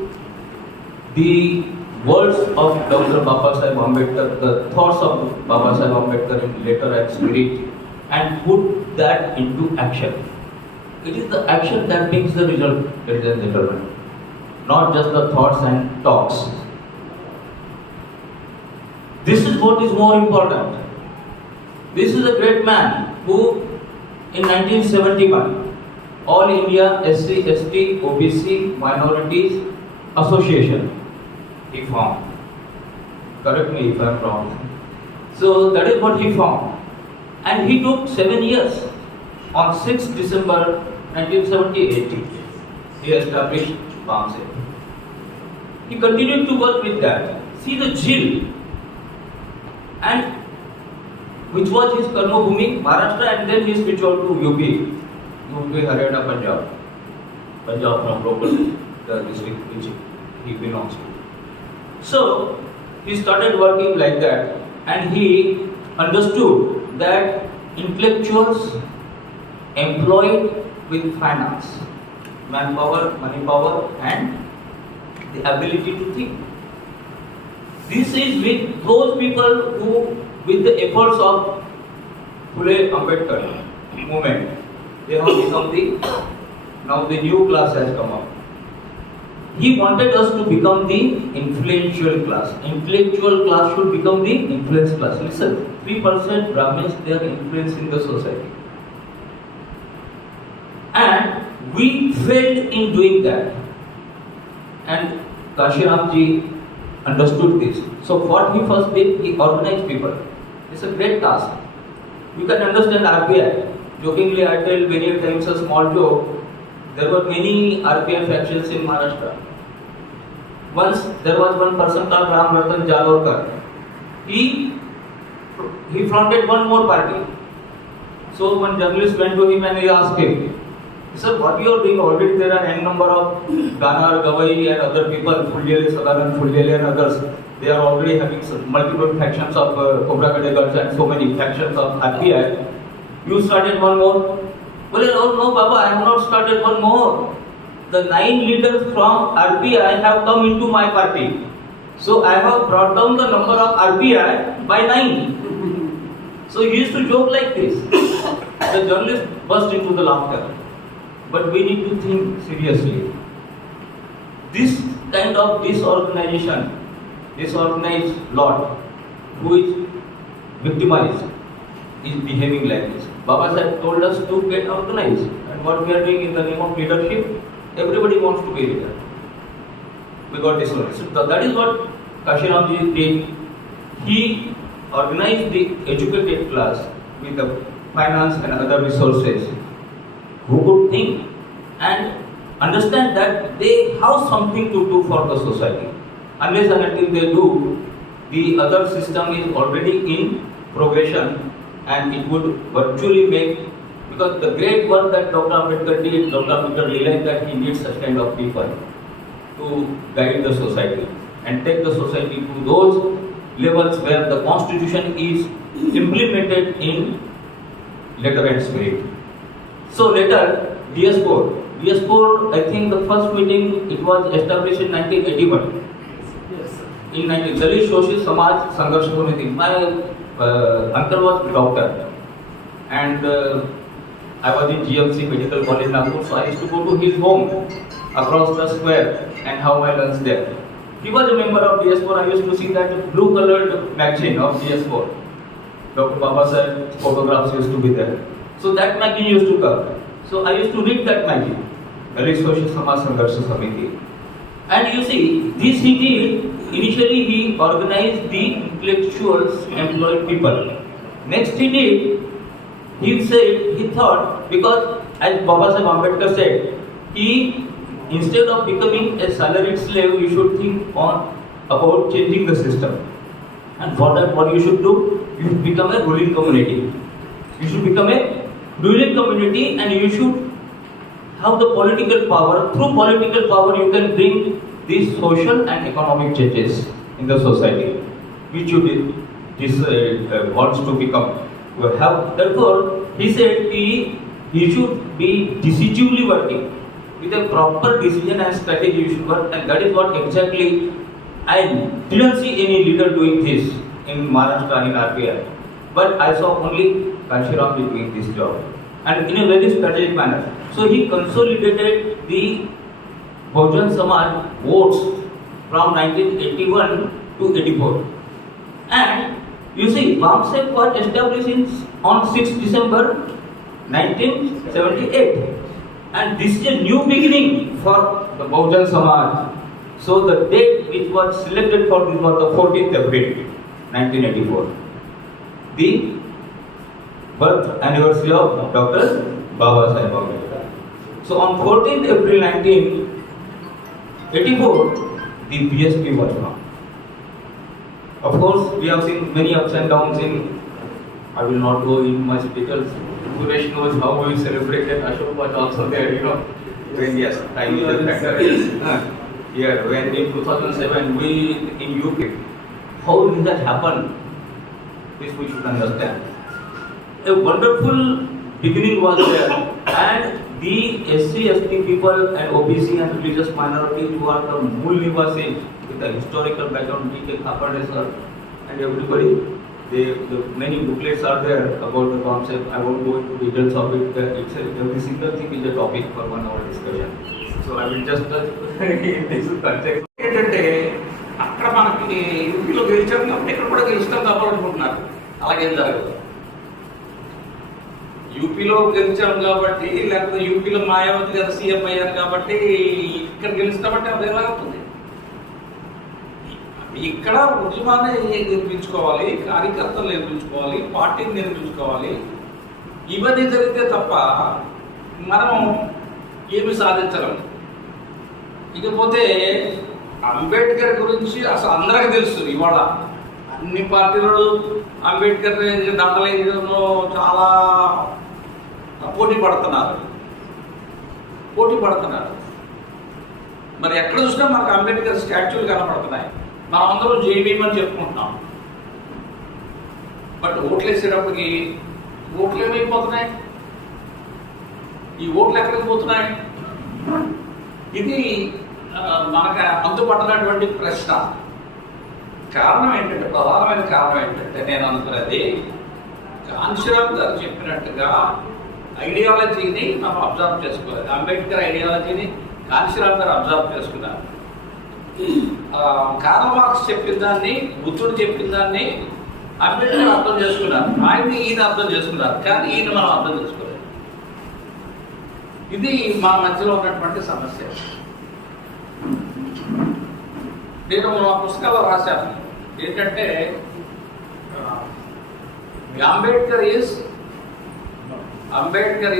the words of Dr. Babasaheb Ambedkar, the thoughts of Babasaheb Ambedkar in letter and spirit, and put that into action. It is the action that makes the result, ladies and gentlemen, not just the thoughts and talks. This is what is more important. This is a great man who, in 1971, All India SC, ST, OBC Minorities Association he formed. Correct me if I am wrong. So that is what he formed. And he took 7 years. On 6 December 1978, he established BAMSEP. He continued to work with that. See the zeal, and which was his Karma Bhumi, Maharashtra, and then he switched on to UP, Haryana, Punjab from local, the district which he belongs to. So he started working like that, and he understood that intellectuals employed with finance, manpower, money power, and the ability to think. This is with those people who, with the efforts of Phule Ambedkar movement, they have become now the new class has come up. He wanted us to become the influential class. Intellectual class should become the influence class. Listen, 3% Brahmins, they are influencing the society. And we failed in doing that. And Kashiramji understood this. So what he first did, he organized people. It's a great task. You can understand RPI. Jokingly, I tell many times a small joke. There were many RPI factions in Maharashtra. Once there was one person called Ram Ratan Jalorkar. He fronted one more party. So one journalist went to him and he asked him, "Sir, what you are doing? Already there are n number of Ganar, Gavai and other people, Fuljele, Sadaran, Fuljele and others. They are already having multiple factions of Cobra Cadegars and so many factions of RPI. You started one more." Well, oh no, Baba, I have not started one more. The 9 leaders from RPI have come into my party. So I have brought down the number of RPI by 9. So he used to joke like this. The journalist burst into the laughter. But we need to think seriously. This kind of disorganization, disorganized lot, who is victimized, is behaving like this. Babasaheb told us to get organized, and what we are doing in the name of leadership, everybody wants to be leader. We got disorganized. So that is what Kashiramji did. He organized the educated class with the finance and other resources, who could think and understand that they have something to do for the society. unless and until they do, the other system is already in progression, and it would virtually make, because the great work that Dr. Ambedkar did, Dr. Ambedkar realized that he needs such kind of people to guide the society and take the society to those levels where the constitution is implemented in letter and spirit. So later, DS4, I think the first meeting, it was established in 1981. In Dalit Social Samaj Sangharsh Committee. My uncle was a doctor, and I was in GMC Medical College Nagpur, so I used to go to his home across the square and have my lunch there. He was a member of DS4. I used to see that blue colored magazine of DS4. Dr. Baba Saheb's photographs used to be there. So that magazine used to come. So I used to read that magazine, Dalit Social Samaj Sangharsh Committee. And you see, this he did, initially he organized the intellectuals, employed people. Next he did, he thought, because as Baba Saheb Ambedkar said, instead of becoming a salaried slave, you should think about changing the system. And for that, what you should do? You should become a ruling community. You should become a ruling community, and you should have the political power. Through political power, you can bring these social and economic changes in the society, which you wants to become. Therefore, he said he should be decisively working with a proper decision and strategy. You should work, and that is what exactly I didn't see any leader doing this in Maharashtra in RPI, but I saw only Kanshiram doing this job, and in a very strategic manner. So he consolidated the Bahujan Samaj votes from 1981 to 84, and you see, BAMSEP was established on 6th December 1978, and this is a new beginning for the Bahujan Samaj. So the date which was selected for this was the 14th April 1984, the birth anniversary of Dr. Baba Saheb Ambedkar. So on 14th April 1984, the BSP was formed. Of course, we have seen many ups and downs in, I will not go in much details. Suresh knows how we celebrated. Ashok was also there, when yes, time is a factor. Here, when in 2007, we in UP, how did that happen? This we should understand. A wonderful beginning was there, and the SC, ST people and OBC and religious minorities who are the Mool Nivasis with the historical background, we take Kapadesar and everybody, many booklets are there about the concept. I won't go into details of it. Every single thing is a topic for 1 hour discussion. So I will just touch in this context. ఏంటంటే అక్కడ మనకి యూపీలో గెలిచాం కాబట్టి ఇక్కడ కూడా గెలుస్తాం కావాలనుకుంటున్నారు. అలాగేం జరగదు. యూపీలో గెలిచాం కాబట్టి, లేకపోతే యూపీలో మాయావతి గారు సీఎం అయ్యారు కాబట్టి ఇక్కడ గెలుస్తామంటే అది ఎలాగవుతుంది? ఇక్కడ ఉద్యమాన్ని నిర్మించుకోవాలి, కార్యకర్తలు నిర్మించుకోవాలి, పార్టీని నిర్మించుకోవాలి. ఇవన్నీ జరిగితే తప్ప మనం ఏమి సాధించలేము. ఇకపోతే అంబేద్కర్ గురించి అసలు అందరికీ తెలుసు. ఇవాళ అన్ని పార్టీలు అంబేద్కర్ దండలేయడంలో చాలా పోటీ పడుతున్నారు. మరి ఎక్కడ చూసినా మనకు అంబేద్కర్ స్టాచ్యూలు కనపడుతున్నాయి. మనం అందరూ జేబీఎం అని చెప్పుకుంటున్నాం. బట్ ఓట్లు వేసేటప్పటికి ఓట్లు ఏమైపోతున్నాయి? ఈ ఓట్లు ఎక్కడికి పోతున్నాయి? ఇది మనకు అంతుపట్టనటువంటి ప్రశ్న. కారణం ఏంటంటే, ప్రధానమైన కారణం ఏంటంటే, నేను అనుకున్నది కాంశీరామ్ గారు చెప్పినట్టుగా ఐడియాలజీని మనం అబ్జర్వ్ చేసుకోవాలి. అంబేద్కర్ ఐడియాలజీని కాంశీరామ్ గారు అబ్జర్వ్ చేసుకున్నారు. కార్ల్ మార్క్స్ చెప్పిన దాన్ని, బుద్ధుడు చెప్పిన దాన్ని అంబేద్కర్ అర్థం చేసుకున్నారు. ఆయన్ని ఈయన అర్థం చేసుకున్నారు, కానీ ఈయన మనం అర్థం చేసుకోలేదు. ఇది మా మధ్యలో ఉన్నటువంటి సమస్య. నేను మా పుస్తకాల్లో రాశాను ఏంటంటే, Ambedkar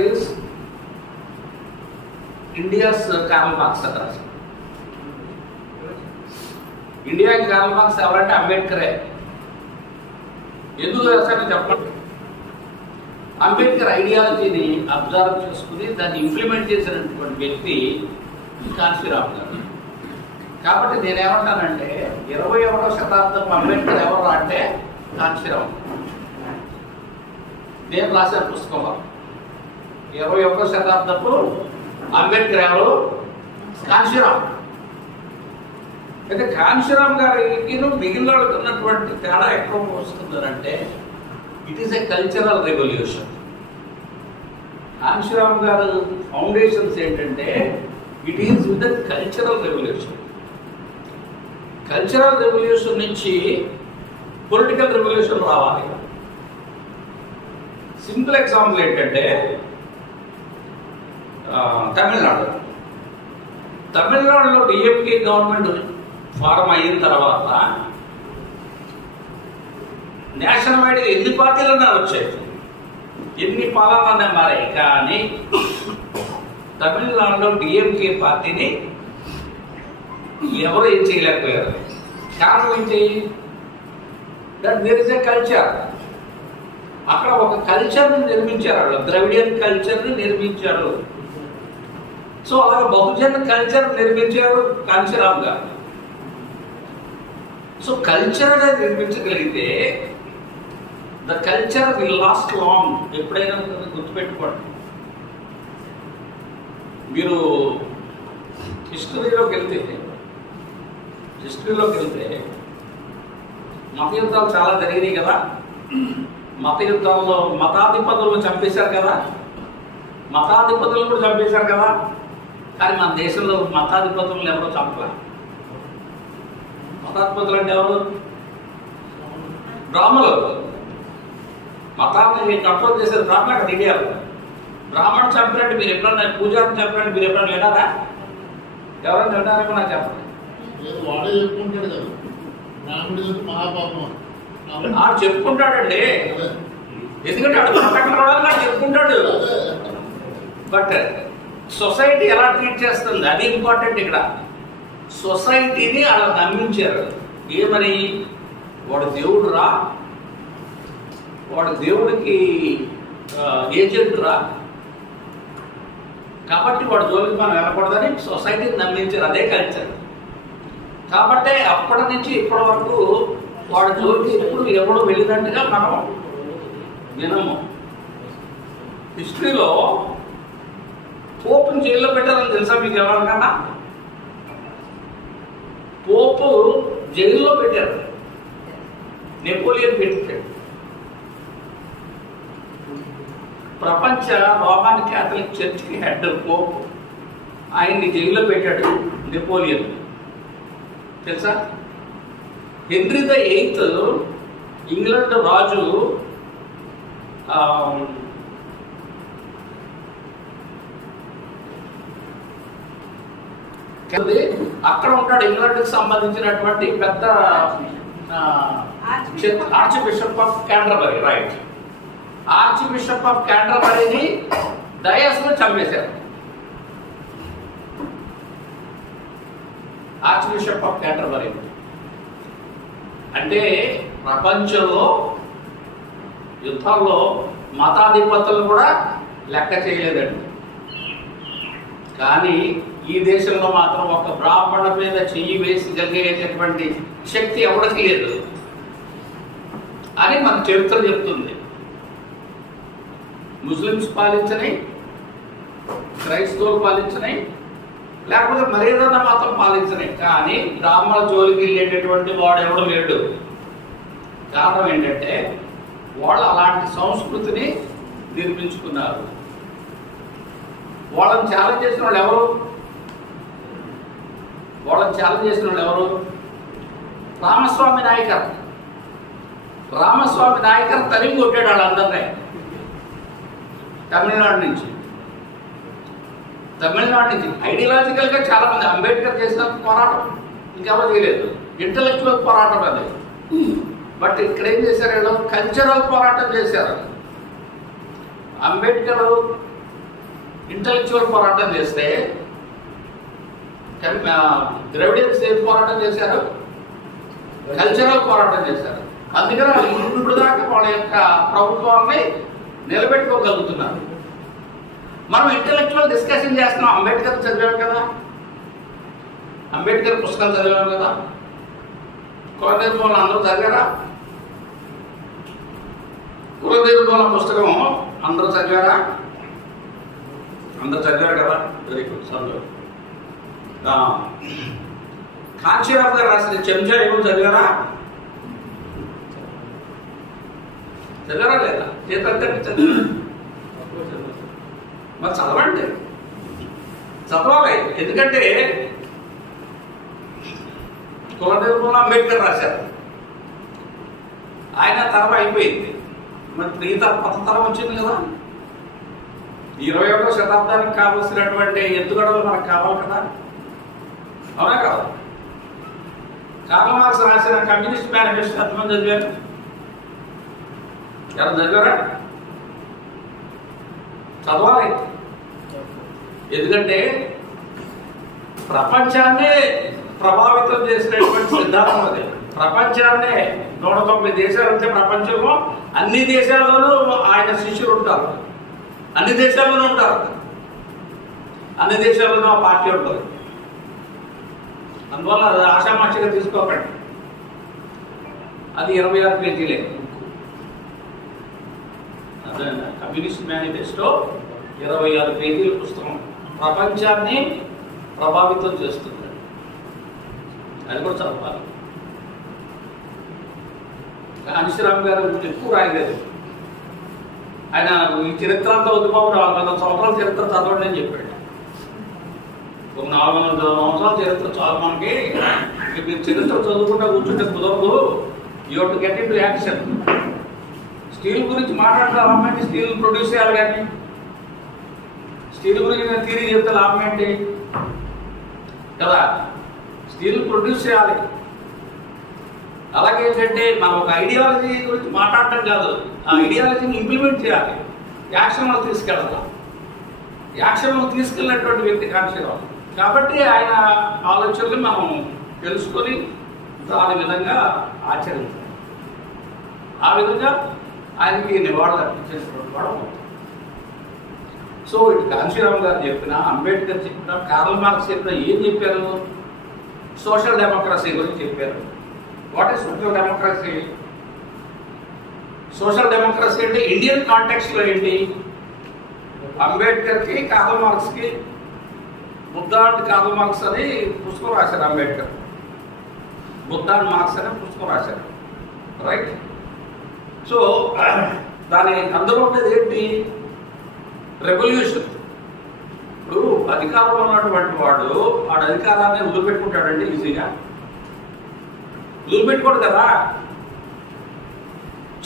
is India's Karl Marx అని రాశాను. ఇండియాకి కారల్ మార్క్స్ ఎవరంటే అంబేద్కరే. ఎందుకు చేస్తారని చెప్పండి. అంబేద్కర్ ఐడియాలజీని అబ్జర్వ్ చేసుకుని దాన్ని ఇంప్లిమెంట్ చేసినటువంటి వ్యక్తి కాన్సీరామ్ గారు. కాబట్టి నేనేమంటానంటే 21వ శతాబ్దం అంబేద్కర్ ఎవరు అంటే కాన్సీరామ్. నేను రాసిన పుస్తకంలో 21వ శతాబ్దపు అంబేద్కర్ ఎవరు కాన్సీరామ్. అయితే కాన్సీరామ్ గారికి మిగిలిన ఉన్నటువంటి తేడా ఎక్కడ వస్తుందంటే it is a cultural revolution. Kanshi Ram గారు ఫౌండేషన్స్ ఏంటంటే it is with the cultural revolution. Cultural revolution నుంచి పొలిటికల్ రెవల్యూషన్ రావాలి. సింపుల్ ఎగ్జాంపుల్ ఏంటంటే తమిళనాడులో డిఎంకే గవర్నమెంట్ ఫారం అయిన తర్వాత నేషనల్ వైడ్గా ఎన్ని పార్టీలన్నా వచ్చాయి, ఎన్ని పాలనన్నా మారాయి, కానీ తమిళనాడులో డిఎంకే పార్టీని ఎవరు ఏం చేయలేకపోయారు. కారణం ఏంటి? That there is a culture. అక్కడ ఒక కల్చర్ని నిర్మించారు, ద్రవిడియన్ కల్చర్ని నిర్మించారు. సో అలాగే బహుజన్ కల్చర్ నిర్మించారు కాన్సీరామ్ గారు. సో కల్చర్ అనేది నిర్మించగలిగితే the culture will last long. ఎప్పుడైనా గుర్తుపెట్టుకోండి. మీరు హిస్టరీలోకి వెళ్తే మత యుద్ధాలు చాలా జరిగినాయి కదా. మత యుద్ధాల్లో మతాధిపతులను చంపేశారు కదా, మతాధిపతులను కూడా చంపేశారు కదా. కానీ మన దేశంలో మతాధిపతులను ఎవరో చంపలే. మతాధిపతులు అంటే ఎవరు? బ్రాహ్మణులు. మతాన్ని కంట్రోల్ చేసేది బ్రాహ్మణ కదా ఇండియాలో. బ్రాహ్మణ్ చంపినట్టు మీరు ఎప్పుడన్నా, పూజారిని చంపినట్టు మీరు ఎప్పుడన్నా వినారా? ఎవరైనా విన్నారేమో నాకు చెప్పండి. వాడే చెప్పుకుంటాడు కదా, బ్రాహ్మణుడు మహాపాపం ఆడు చెప్పుకుంటాడండి, ఎందుకంటే ఆడు మాట్లాడుకోవడానికి చెప్పుకుంటాడు. బట్ సొసైటీ ఎలా ట్రీట్ చేస్తుంది అది ఇంపార్టెంట్. ఇక్కడ సొసైటీని అలా నమ్మించారు. ఏమని? వాడు దేవుడు రా, వాడు దేవుడికి ఏజెంట్ రా, కాబట్టి వాడు జోలికి మనం వెళ్ళకూడదని సొసైటీని నమ్మించారు. అదే కల్చర్. కాబట్టి అప్పటి నుంచి ఇప్పటి వరకు వాడు జోలికి ఎప్పుడు ఎవడు వెళ్ళినట్టుగా మనం వినము. హిస్టరీలో పోపుని జైల్లో పెట్టాలని తెలుసా మీకు ఎవరికన్నా? పోపు జైల్లో పెట్టారు, నెపోలియన్ పెట్టాడు. ప్రపంచ రోమన్ క్యాథలిక్ చర్చ్కి హెడ్ పోప్, ఆయన్ని జైల్లో పెట్టాడు నెపోలియన్. తెలుసా? హెన్రీ ద 8th ఇంగ్లాండ్ రాజు అక్కడ ఉంటాడు. ఇంగ్లాండ్కి సంబంధించినటువంటి పెద్ద archbishop of Canterbury, right. Archbishop of క్యాంటర్బరీని డయాస్లో చంపేశారు. ఆర్చ్ బిషప్ ఆఫ్ క్యాంటర్బరీ అంటే ప్రపంచంలో యుద్ధాల్లో మతాధిపతులు కూడా లెక్క చేయలేదండి. కానీ ఈ దేశంలో మాత్రం ఒక బ్రాహ్మణ మీద చెయ్యి వేసగలిగేటటువంటి శక్తి ఎవరికి లేదు అని మన చరిత్ర చెప్తుంది. ముస్లిమ్స్ పాలించని, క్రైస్తవులు పాలించని, లేకపోతే మరేదన్నా మాత్రం పాలించని, కానీ బ్రాహ్మణ జోలికి వెళ్ళేటటువంటి వాడు ఎవడు లేడు. కారణం ఏంటంటే వాళ్ళు అలాంటి సంస్కృతిని నిర్మించుకున్నారు. వాళ్ళని ఛాలెంజ్ చేసిన వాళ్ళు ఎవరు? రామస్వామి నాయకర్. రామస్వామి నాయకర్ తరిమి కొట్టాడు వాళ్ళందరినీ తమిళనాడు నుంచి. ఐడియాలజికల్గా చాలా మంది అంబేద్కర్ చేసిన పోరాటం ఇంకెవరు చేయలేదు, ఇంటలెక్చువల్ పోరాటం అది. బట్ ఇక్కడ ఏం చేశారు? ఏదో కల్చరల్ పోరాటం చేశారు. అంబేద్కర్ ఇంటలెక్చువల్ పోరాటం చేస్తే ద్రవిడియన్స్ ఏం పోరాటం చేశారు? కల్చరల్ పోరాటం చేశారు. అందుకని వాళ్ళు ఇప్పుడు దాకా వాళ్ళ యొక్క ప్రభుత్వాన్ని నిలబెట్టుకోగలుగుతున్నారు. మనం ఇంటెలెక్చువల్ డిస్కషన్ చేస్తున్నాం. అంబేద్కర్ చదివాం కదా, అంబేద్కర్ పుస్తకాలు చదివాం కదా, కులనిర్మూలన అందరూ చదివారా? కులనిర్మూలన పుస్తకం అందరూ చదివారా? అందరూ చదివారు కదా, వెరీ గుడ్, సంతోషం. కాంచీరావు గారు రాసిన చెంచా ఏమో చదివారా? చదివారా లేదా? చేతంటే చదివారా? మరి చదవండి, చదవాలి. ఎందుకంటే కుల నిర్మూలన అంబేద్కర్ రాశారు, ఆయన తరం అయిపోయింది. మరి ఈ కొత్త తరం వచ్చింది కదా. 21వ శతాబ్దానికి కావలసినటువంటి ఎత్తుగడలు మనకు కావాలి కదా, అవునా కాదు? కార్ల్ మార్క్స్ రాసిన కమ్యూనిస్ట్ మేనిఫెస్టో ఎంతమంది చదివారు? ఎవరు చదివారా? చదవాలి. ఎందుకంటే ప్రపంచాన్నే ప్రభావితం చేసినటువంటి సిద్ధాంతం అది. ప్రపంచాన్నే 190 దేశాలు ఉంటే ప్రపంచంలో అన్ని దేశాల్లోనూ ఆయన శిష్యులు ఉంటారు, అన్ని దేశాల్లోనూ ఉంటారు, అన్ని దేశాల్లోనూ ఆ పార్టీ ఉంటుంది. అందువల్ల అది ఆషామాషిగా తీసుకోకండి. అది 26 పేజీలే. అదే కమ్యూనిస్ట్ మేనిఫెస్టో 26 పేజీల పుస్తకం, ప్రపంచాన్ని ప్రభావితం చేస్తుంది. అది కూడా చదవాలి. కాంశీరామ్ గారు ఎక్కువ రాయలేదు. ఆయన ఈ చరిత్ర అంతా ఉద్యమం 400 సంవత్సరాల చరిత్ర చదవండి అని చెప్పాడు. ఒక 400 సంవత్సరాల చరిత్ర చాలు మనకి. మీరు చరిత్ర చదువుకుంటా కూర్చుంటే కుదరదు. You have to get in to action. Steel గురించి మాట్లాడితే లాభం ఏంటి? స్టీల్ ప్రొడ్యూస్ చేయాలి. కానీ స్టీల్ గురించి నేను థియరీ చెప్తే లాభం ఏంటి కదా? స్టీల్ ప్రొడ్యూస్ చేయాలి. అలాగే ఏంటంటే మనం ఒక ఐడియాలజీ గురించి మాట్లాడటం కాదు, ఆ ఐడియాలజీని ఇంప్లిమెంట్ చేయాలి, యాక్షన్లో తీసుకెళ్ళాలి. యాక్షన్లో తీసుకెళ్ళినటువంటి వ్యక్తి కాంశీరావు. కాబట్టి ఆయన ఆలోచనలు మనం తెలుసుకొని దాని విధంగా ఆచరించాలి. ఆ విధంగా ఆయనకి నివాళులు అర్పించేటువంటి వాడు. సో ఇటు కాంశీరామ్ గారు చెప్పిన, అంబేద్కర్ చెప్పిన, కార్ల్ మార్క్స్ చెప్పిన ఏం చెప్పారు? సోషల్ డెమోక్రసీ గురించి చెప్పారు. What is social democracy? Social democracy అంటే ఇండియన్ కాంటెక్స్ట్లో ఏంటి? అంబేద్కర్కి, కార్ల్ మార్క్స్కి బుద్ధ అండ్ కార్ల్ మార్క్స్ అని పుస్తకం రాశారు. అంబేద్కర్ బుద్ధ అండ్ మార్క్స్ అనే పుస్తకం రాశారు, రైట్? సో దాని అందులో ఉండేది ఏంటి? రెవల్యూషన్. ఇప్పుడు అధికారంలో ఉన్నటువంటి వాడు వాడు అధికారాన్ని వదిలిపెట్టుకుంటాడండి ఈజీగా? వదిలిపెట్టుకోడు కదా.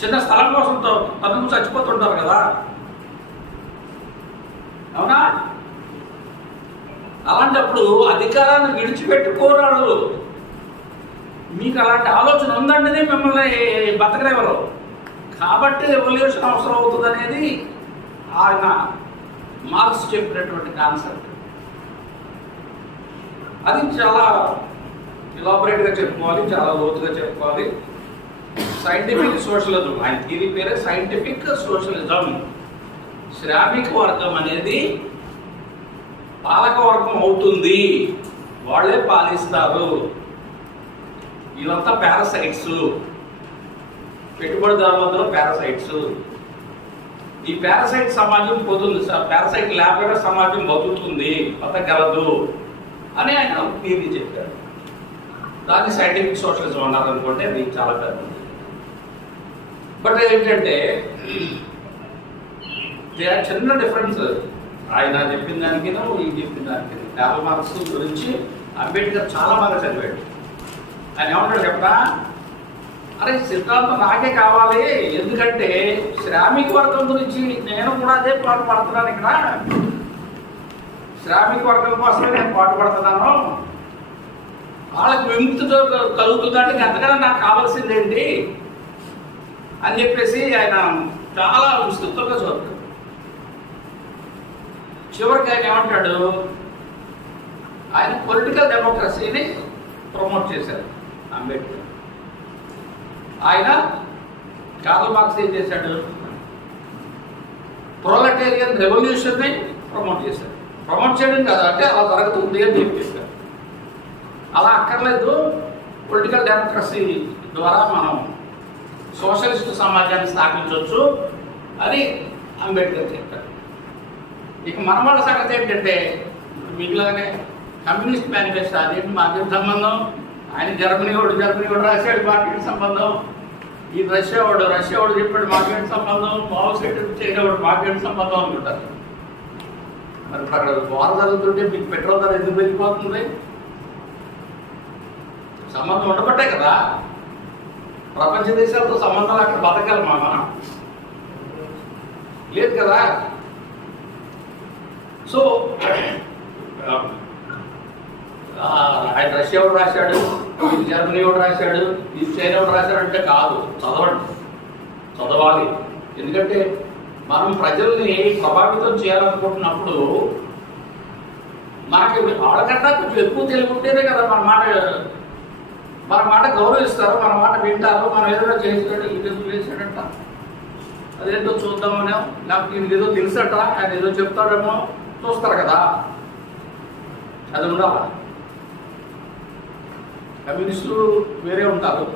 చిన్న స్థలం కోసం తనకు చచ్చిపోతుంటారు కదా, అవునా? అలాంటప్పుడు అధికారాన్ని విడిచిపెట్టుకోరాడు. మీకు అలాంటి ఆలోచన ఉందంటేనే మిమ్మల్ని బతకలేవరు. కాబట్టి రెవల్యూషన్ అవసరం అవుతుంది అనేది ఆయన మార్క్స్ చెప్పినటువంటి కాన్సెప్ట్. అది చాలా ఎలాబొరేట్గా చెప్పుకోవాలి, చాలా లోతుగా చెప్పుకోవాలి. సైంటిఫిక్ సోషలిజం, ఆయన థియరీ పేరే సైంటిఫిక్ సోషలిజం. శ్రామిక వర్గం అనేది పాలక వర్గం అవుతుంది, వాళ్ళే పాలిస్తారు. ఇదంతా పారాసైట్స్, పెట్టుబడిదారులందరూ పారాసైట్స్. ఈ పారాసైట్ సమాజం పోతుంది సార్, పారాసైట్ లేకుండా సమాజం బతుకుతుంది, బతకగలదు అని ఆయన థియరీ చెప్పారు. దాన్ని సైంటిఫిక్ సోషలిజం అన్నారు అనుకుంటే అది చాలా పెద్దది. బట్ ఏంటంటే చిన్న డిఫరెన్స్ ఆయన చెప్పిన దానికి ఈ చెప్పిన దానికి. కార్ల్ మార్క్స్ గురించి అంబేద్కర్ చాలా బాగా చదివాడు. ఆయన ఏమంటాడు చెప్పరా? అరే సిద్ధాంతం నాకే కావాలి, ఎందుకంటే శ్రామిక వర్గం గురించి నేను కూడా అదే పాటు పడుతున్నాను. ఇక్కడ శ్రామిక వర్గం కోసమే నేను పాటు పడుతున్నాను. వాళ్ళకి విముక్తి కలుగుతుందంటే అంతకన్నా నాకు కావాల్సింది ఏంటి అని చెప్పేసి ఆయన చాలా విస్తృతంగా చదువుతాడు. చివరికి ఆయన ఏమంటాడు? ఆయన పొలిటికల్ డెమోక్రసీని ప్రమోట్ చేశారు అంబేద్కర్. ఆయన కార్ల్ మార్క్స్ ఏం చేశాడు? ప్రొలెటేరియన్ రెవల్యూషన్ని ప్రమోట్ చేశాడు. ప్రమోట్ చేయడం కాదు, అంటే అలా జరుగుతుంది అని చెప్పేశాడు. అలా అక్కర్లేదు, పొలిటికల్ డెమోక్రసీ ద్వారా మనం సోషలిస్ట్ సమాజాన్ని స్థాపించవచ్చు అని అంబేద్కర్ చెప్పారు. ఇక మన వాళ్ళ సంగతి ఏంటంటే మిగిలిననే కమ్యూనిస్ట్ మేనిఫెస్టో, అదేంటి మాకేం సంబంధం? ఆయన జర్మనీ వాడు రాశాడు మాకేంటి సంబంధం? ఈ రష్యా వాడు చెప్పాడు మాకేంటి సంబంధం? మావో సెట్ చేయడం మాకేంటి సంబంధం అనుకుంటారు. మరి అక్కడ వార జరుగుతుంటే మీకు పెట్రోల్ ధర ఎందుకు పెరిగిపోతుంది? సంబంధం ఉండబట్టే కదా. ప్రపంచ దేశాలతో సంబంధాలు అక్కడ బతకాలి మామ, లేదు కదా. సో ఆయన రష్యా వాడు రాశాడు, జర్మనీ వాడు రాశాడు, ఈ చైనా వాడు రాశాడు అంటే కాదు. చదవాలి. ఎందుకంటే మనం ప్రజల్ని ప్రభావితం చేయాలనుకుంటున్నప్పుడు మనకి వాళ్ళకన్నా కొంచెం ఎక్కువ తెలుగుంటేనే కదా మన మాట గౌరవిస్తారు, మన మాట వింటారు. మనం ఏదైనా చేసాడు, ఇది చేశాడంట, అదేంటో చూద్దామనే, నాకు ఈయనకి ఏదో తెలుసట, ఆయన ఏదో చెప్తాడేమో చూస్తారు కదా. అది ఉండాలా. కమ్యూనిస్టులు వేరే ఉంటారు,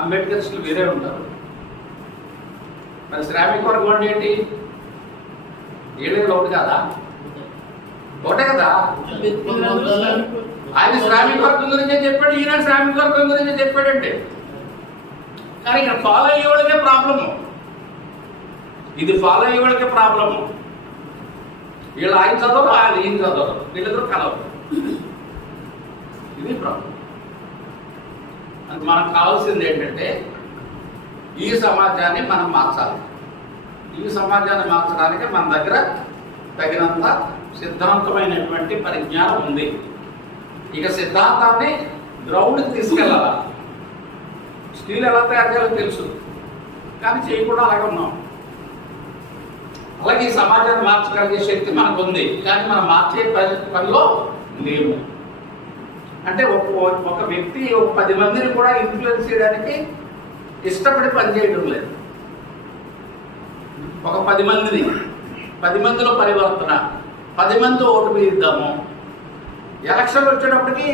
అంబేద్కరిస్టులు వేరే ఉంటారు. మరి శ్రామిక వర్గం అంటే ఏంటి? ఏడేళ్ళు ఒకటి కాదా? ఒకటే కదా. ఆయన శ్రామిక వర్గం గురించే చెప్పాడు, ఈయన శ్రామిక వర్గం గురించే చెప్పాడంటే. కానీ ఇక్కడ ఫాలో అయ్యేవాళ్ళకే ప్రాబ్లము, ఇది ఫాలో అయ్యేవాళ్ళకే ప్రాబ్లము. వీళ్ళు ఆయన చదవరు, ఆయన ఈయన చదవరు, వీళ్ళిద్దరూ కలవరు. ఇది ప్రాబ్లం. మనకు కావాల్సింది ఏంటంటే ఈ సమాజాన్ని మనం మార్చాలి. ఈ సమాజాన్ని మార్చడానికి మన దగ్గర తగినంత సిద్ధాంతమైనటువంటి పరిజ్ఞానం ఉంది. ఇక సిద్ధాంతాన్ని గ్రౌండ్కి తీసుకెళ్ళాలి. స్టీల్ ఎలా తయారు చేయాలో తెలుసు, కానీ చేయకుండా అలాగే ఉన్నాం. అలాగే ఈ సమాజాన్ని మార్చగలిగే శక్తి మనకు ఉంది, కానీ మనం మార్చే పనిలో లేము. అంటే ఒక వ్యక్తి ఒక 10 మందిని కూడా ఇన్ఫ్లుయెన్స్ చేయడానికి ఇష్టపడి పనిచేయడం లేదు. ఒక 10 మందిలో పరివర్తన, 10 మంది ఓటు వేయిద్దాము. ఎలక్షన్ వచ్చేటప్పటికి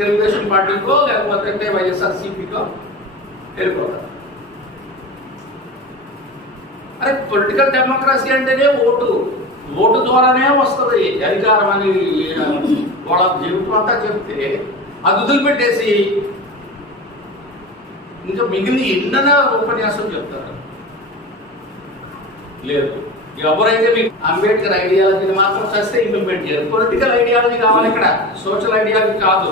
తెలుగుదేశం పార్టీకో లేకపోతే వైఎస్ఆర్సీపీకో వెళ్ళిపోతారు. అరే పొలిటికల్ డెమోక్రసీ అంటేనే ఓటు ద్వారానే వస్తుంది అధికారం అని వాళ్ళ జీవితం అంతా చెప్తే అది వదిలిపెట్టేసి ఇంకా మిగిలిన ఎన్నైనా ఉపన్యాసం చెప్తారు. లేదు, ఎవరైతే మీకు అంబేద్కర్ ఐడియాలజీని మాత్రం చేస్తే ఇంప్లిమెంట్ చేయరు. పొలిటికల్ ఐడియాలజీ కావాలి ఇక్కడ, సోషల్ ఐడియాలజీ కాదు,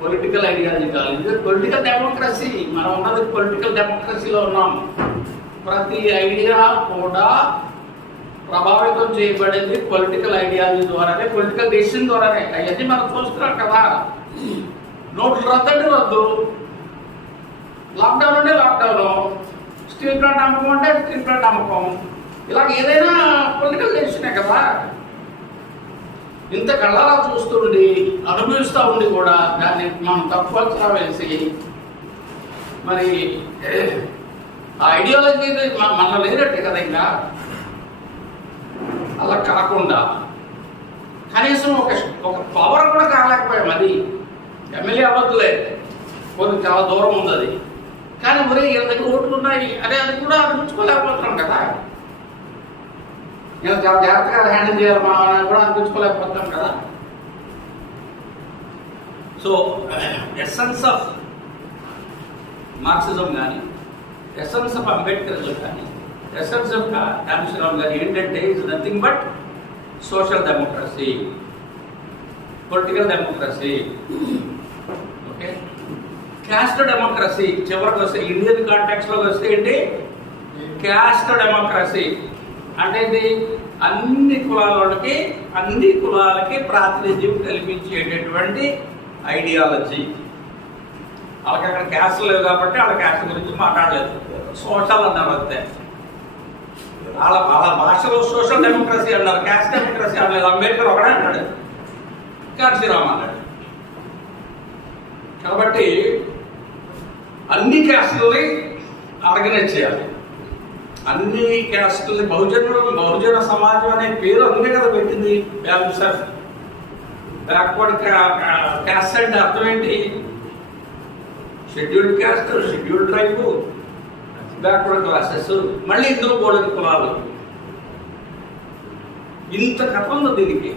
పొలిటికల్ ఐడియాలజీ కావాలి. ఇది పొలిటికల్ డెమోక్రసీ. మనం ఉన్నది పొలిటికల్ డెమోక్రసీలో ఉన్నాము. ప్రతి ఐడియా కూడా ప్రభావితం చేయబడేది పొలిటికల్ ఐడియాలజీ ద్వారానే, పొలిటికల్ డెసిషన్ ద్వారానే. అవన్నీ మనం చూస్తున్నాం కదా. నోట్లు రద్దు, లాక్డౌన్ అంటే లాక్డౌన్, స్టీల్ ప్లాంట్ అమ్మకం అంటే స్టీల్ ప్లాంట్ అమ్మకం. ఇలాగ ఏదైనా పొలిటికల్ డెసిషనే కదా. ఇంత కళ్ళారా చూస్తుండి అనుభవిస్తూ ఉండి కూడా దాన్ని మనం తప్పు అంచనా వేసి మరి ఆ ఐడియాలజీ మన లేనట్టే కదా. ఇంకా అలా కాకుండా కనీసం ఒక పవర్ కూడా కాలేకపోయాం. అది ఎమ్మెల్యే అవ్వద్దులే, కొన్ని చాలా దూరం ఉంది అది. కానీ మరి వీళ్ళ దగ్గర ఓట్లు ఉన్నాయి అదే, అది కూడా అనిపించుకోలేకపోతున్నాం కదా. నేను చాలా జాగ్రత్తగా హ్యాండిల్ చేయాలి మా కూడా అనిపించుకోలేకపోతాం కదా. సో ఎసెన్స్ ఆఫ్ మార్క్సిజం కానీ, ఎసెన్స్ ఆఫ్ అంబేద్కరిజం కానీ, ఎసెన్స్ ఆఫ్ రామశివరావు గారు ఏంటంటే is nothing but social democracy, political democracy. Okay, caste democracy చివరికి వస్తే ఇండియన్ కాంటాక్ట్స్లో వస్తే ఏంటి క్యాస్ట్ డెమోక్రసీ అంటే ఇది అన్ని కులాలకి ప్రాతినిధ్యం కల్పించేటటువంటి ఐడియాలజీ. వాళ్ళకి అక్కడ క్యాస్ట్ లేవు కాబట్టి వాళ్ళ క్యాస్ట్ గురించి మాట్లాడలేదు, సోషల్ అన్నారు అంతే. వాళ్ళ భాషలో సోషల్ డెమోక్రసీ అన్నారు, క్యాస్ట్ డెమోక్రసీ అనలేదు. అంబేద్కర్ ఒకడే అన్నాడు, కాంశీరామ్ అన్నాడు. కాబట్టి అన్ని క్యాస్టులని ఆర్గనైజ్ చేయాలి. అన్ని క్యాస్టుల్ని బహుజన సమాజం అనే పేరు అందుకే కదా పెట్టింది సార్. బ్యాక్వర్డ్ క్యాస్ట్ అంటే అర్థం ఏంటి? Scheduled caste, scheduled tribe, backward classes, మళ్ళీ ఇందులో బోర్డు కులాలు. ఇంత కథ ఉంది దీనికి.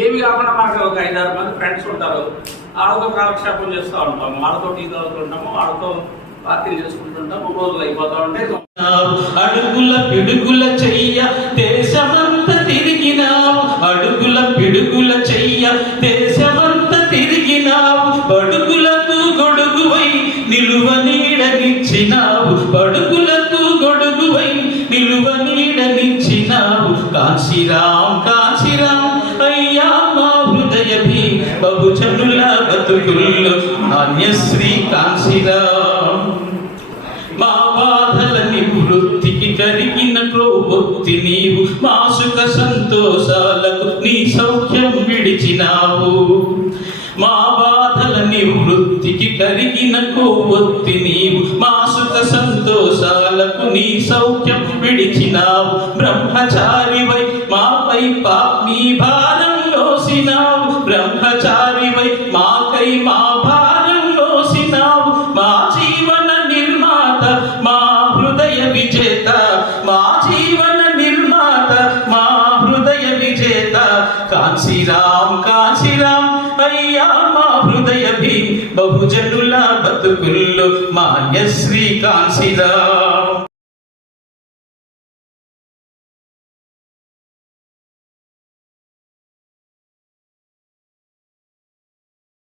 ఏమి కాకుండా మనకు ఒక 5-6 మంది ఫ్రెండ్స్ ఉంటారు, వాళ్ళతో కాలక్షేపం చేస్తూ ఉంటాము, వాళ్ళతో టీ తాగుతుంటాము, వాళ్ళతో పార్టీలు చేసుకుంటుంటాము, రోజులు అయిపోతా ఉంటాయి. అడుగుల పిడుగుల చెయ్య దేశమంత తిరిగినావు, అడుగుల పిడుగుల చెయ్య దేశమంత తిరిగినావు, అడుగులకు గొడుగువై నిలువ నీడనిచ్చినావు, అడుగులకు గొడుగువై నిలువ నీడనిచ్చినావు. కాశీరాం కాశీరాం అయ్యా మా హృదయ భీ బహుజనుల బతుకుల్లో నాణ్యశ్రీ కాశీరాం. మా బాధల నివృత్తికి జరిగిన క్రోవొత్తి నీవు, మా సుఖ సంతోషాలకు నీ సౌఖ్యం విడిచినావు. మా బాధల నివృత్తికి కరిగిన కొవ్వొత్తి నీవు, మా సుఖ సంతోషాలకు నీ సౌఖ్యం విడిచినావు. బ్రహ్మచారివై మాపై నీ భారం లోసినావు, బ్రహ్మచారివై మాకై మా భారం లోసినావు. మా జీవన నిర్మాత మా హృదయ విజేత, మా జీవన నిర్మాత మా హృదయ విజేత. కాశీరాం కాశీరాం అయ్యా మా హృదయ భీ బహుజనుల బతుకుల్లో మాన్యశ్రీ కాశీరాం.